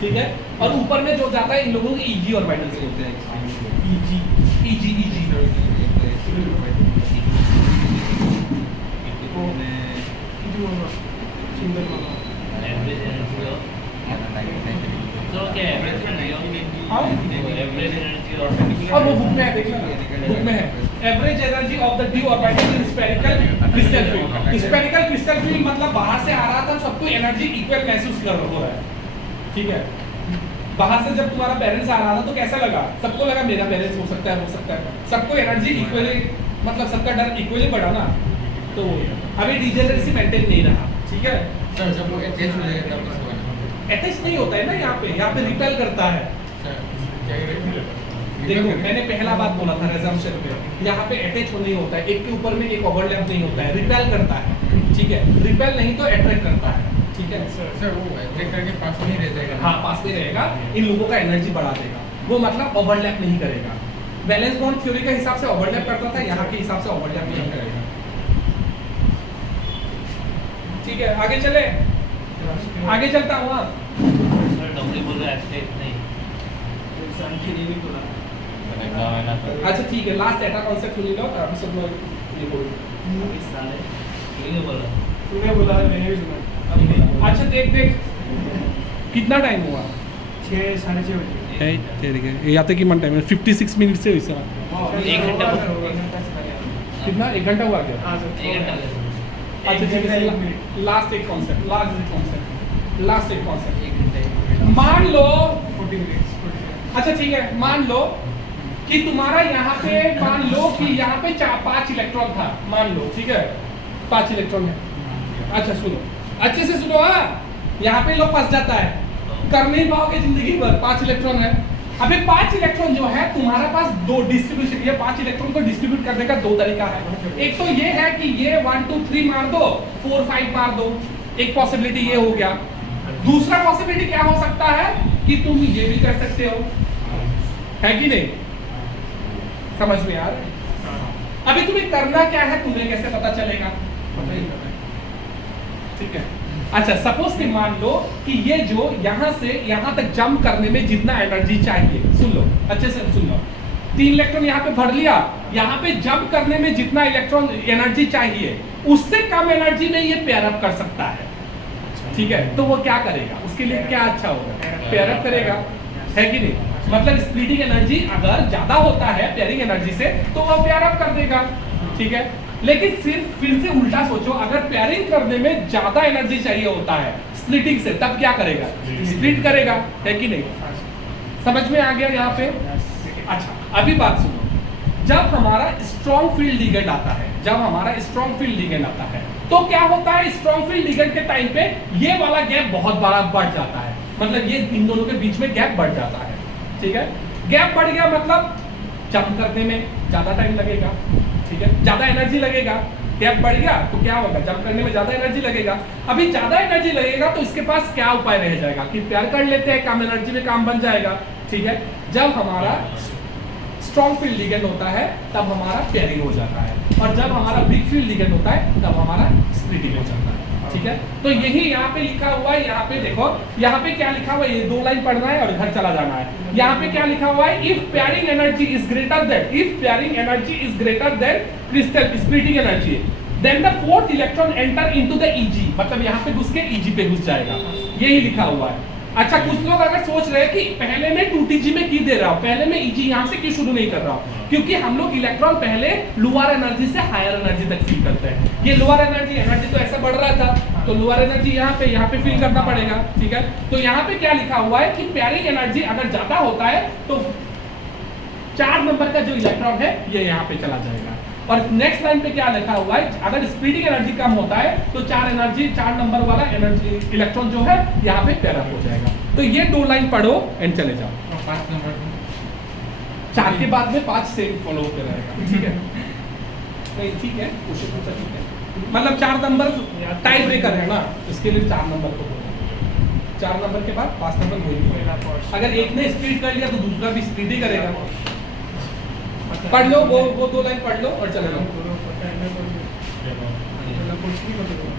ठीक है। और ऊपर में जो जाता है इन लोगों को EG ऑर्बिटल बोलते हैं, EG। एवरेज एनर्जी ऑफ तो क्या है एवरेज एनर्जी और और वो बुक में है, देख लेना बुक में है। Average energy of the d orbital in spherical crystal field. Spherical crystal field मतलब बाहर से आ रहा था, सबको एनर्जी इक्वल महसूस कर हो रहा है, ठीक है। बाहर से जब तुम्हारा बैलेंस आ रहा था तो कैसा लगा, सबको लगा मेरा बैलेंस हो सकता है, सबको एनर्जी इक्वली, मतलब सबका डर इक्वली बढ़ा ना। तो अभी डिजेनरेसी मेंटेन नहीं रहा, ठीक है। सर जब वो अटैच हो जाएगा तब इसको बना अटैच नहीं होता है ना, यहाँ पे रिपेल करता है। सर क्या करेंगे देखो मैंने पहला बात बोला था रिजम्पशन में, यहाँ पे अटैच नहीं होता है, एक के ऊपर में एक ओवरलैप नहीं होता है, रिपेल करता है, ठीक है। रिपेल नहीं तो अट्रैक्ट करता है, ठीक है। सर वो अटैक करके पास में ही रह जाएगा। हाँ पास में रहेगा, इन लोगों का एनर्जी बढ़ा देगा, वो मतलब ओवरलैप नहीं करेगा। बैलेंस बॉन्ड थ्योरी के हिसाब से ओवरलैप करता था, यहाँ के हिसाब से ओवरलैप नहीं करेगा, ठीक है। आगे चले, आगे चलता हूँ। सर डॉक्टर बोल रहा है एस्टेट नहीं अच्छा ठीक है, लास्ट डेटा कॉन्सेप्ट सुन लो, अभी सब लोग ये बोलो। नहीं बोल रहा तूने बोला है, मैंने भी सुना। अच्छा देख कितना टाइम हुआ, 6 साढ़े 6 बजे। या तक मन टाइम है 56 मिनट से वैसा एक घंटा कितना, 1 घंटा हुआ क्या? हाँ सर, 1 घंटा अच्छा ठीक है, लास्ट एक कॉन्सेप्ट मान लो, 40 मिनट्स। अच्छा ठीक है, मान लो कि तुम्हारा यहाँ पे, मान लो कि यहाँ पे 5 इलेक्ट्रॉन था, मान लो, ठीक है 5 इलेक्ट्रॉन है। अच्छा सुनो, अच्छे से सुनो, हाँ यहाँ पे लोग फंस जाता है, कर नहीं पाओगे जिंदगी भर। 5 इलेक्ट्रॉन है, अभी 5 इलेक्ट्रॉन जो है तुम्हारे पास दो डिस्ट्रीब्यूशन, ये 5 इलेक्ट्रॉन को डिस्ट्रीब्यूट करने का 2 तरीका है। एक तो ये है कि ये 1 2 3 मार दो, 4 5 मार दो, एक पॉसिबिलिटी ये हो गया। दूसरा पॉसिबिलिटी क्या हो सकता है कि तुम ये भी कर सकते हो, है कि नहीं, समझ में यार। अभी तुम्हें करना क्या है, तुम्हें कैसे पता चलेगा, ठीक है। अच्छा सपोज कि मान लो कि ये जो यहाँ से यहाँ तक जंप करने में जितना एनर्जी चाहिए, सुन लो अच्छे से सुन लो, 3 इलेक्ट्रॉन यहाँ पे भर लिया, यहाँ पे जंप करने में जितना इलेक्ट्रॉन एनर्जी चाहिए उससे कम एनर्जी में ये पेयर अप कर सकता है, ठीक है। तो वो क्या करेगा, उसके लिए क्या अच्छा होगा, पेयर अप करेगा, है कि नहीं। मतलब स्प्लिटिंग एनर्जी अगर ज्यादा होता है पेयरिंग एनर्जी से तो वो पेयर अप कर देगा, ठीक है। लेकिन सिर्फ फिर से उल्टा सोचो, अगर पेयरिंग करने में ज्यादा एनर्जी चाहिए होता है स्प्लिटिंग से, तब क्या करेगा, स्प्लिट करेगा, है कि नहीं। समझ में आ गया यहाँ पे। अच्छा अभी बात सुनो, जब हमारा स्ट्रॉन्ग फील्ड लिगेंड आता है, जब हमारा स्ट्रॉन्ग फील्ड लिगेंड आता है तो क्या होता है, स्ट्रॉन्ग फील्ड लिगेंड के टाइम पे ये वाला गैप बहुत बड़ा बढ़ जाता है, मतलब ये इन दोनों के बीच में गैप बढ़ जाता है, ठीक है। गैप बढ़ गया मतलब जंप करने में ज्यादा टाइम लगेगा, ठीक है, ज्यादा एनर्जी लगेगा। गैप बढ़ गया तो क्या होगा, जंप करने में ज्यादा एनर्जी लगेगा। अभी ज्यादा एनर्जी लगेगा तो इसके पास क्या उपाय रह जाएगा कि प्यार कर लेते हैं, कम एनर्जी में काम बन जाएगा, ठीक है। जब हमारा स्ट्रॉन्ग फील्ड लिगेंड होता है तब हमारा पेयरिंग हो जाता है, और जब हमारा वीक फील्ड लिगेंड होता है तब हमारा स्प्लिटिंग हो जाता है, ठीक है। तो यही यहाँ पे लिखा हुआ है, यहाँ पे देखो, यहाँ पे क्या लिखा हुआ है, ये 2 लाइन पढ़ना है और घर चला जाना है। यहाँ पे क्या लिखा हुआ है, if pairing energy is greater than, if pairing energy is greater than crystal splitting energy, then the 4th electron enter into the EG, मतलब यहाँ पे घुस के EG पे घुस जाएगा, यही लिखा हुआ है। अच्छा कुछ लोग अगर सोच रहे हैं कि पहले मैं 2TG में क्यों दे रहा हूँ, पहले मैं EG यहाँ से क्यों शुरू नहीं कर रहा हूँ, क्योंकि हम लोग इलेक्ट्रॉन पहले लोअर एनर्जी से हायर एनर्जी तक फील करते हैं। ये लोअर एनर्जी तो ऐसा बढ़ रहा था, तो लोअर एनर्जी यहाँ पे फील करना पड़ेगा, ठीक है। तो यहाँ पे क्या लिखा हुआ है कि पेयरिंग एनर्जी अगर ज्यादा होता है तो 4 नंबर का जो इलेक्ट्रॉन है ये यहाँ पे चला जाएगा, और नेक्स्ट लाइन पे क्या लिखा हुआ है, अगर स्प्लिटिंग एनर्जी कम होता है तो 4 नंबर वाला एनर्जी इलेक्ट्रॉन जो है यहाँ पे पेयर अप हो जाएगा। तो ये 2 लाइन पढ़ो एंड चले जाओ। 5 नंबर 4 के बाद में 5 से फॉलो होते रहेगा, ठीक है। नहीं ठीक है, क्वेश्चन पूछा ठीक है, मतलब 4 नंबर टाइम ब्रेकर है ना, इसके लिए 4 नंबर को 4 नंबर के बाद 5 नंबर वही, अगर एक ने स्प्लिट कर लिया तो दूसरा भी स्प्लिट ही करेगा। पढ़ लो वो 2 लाइन पढ़ लो और चले जाओ।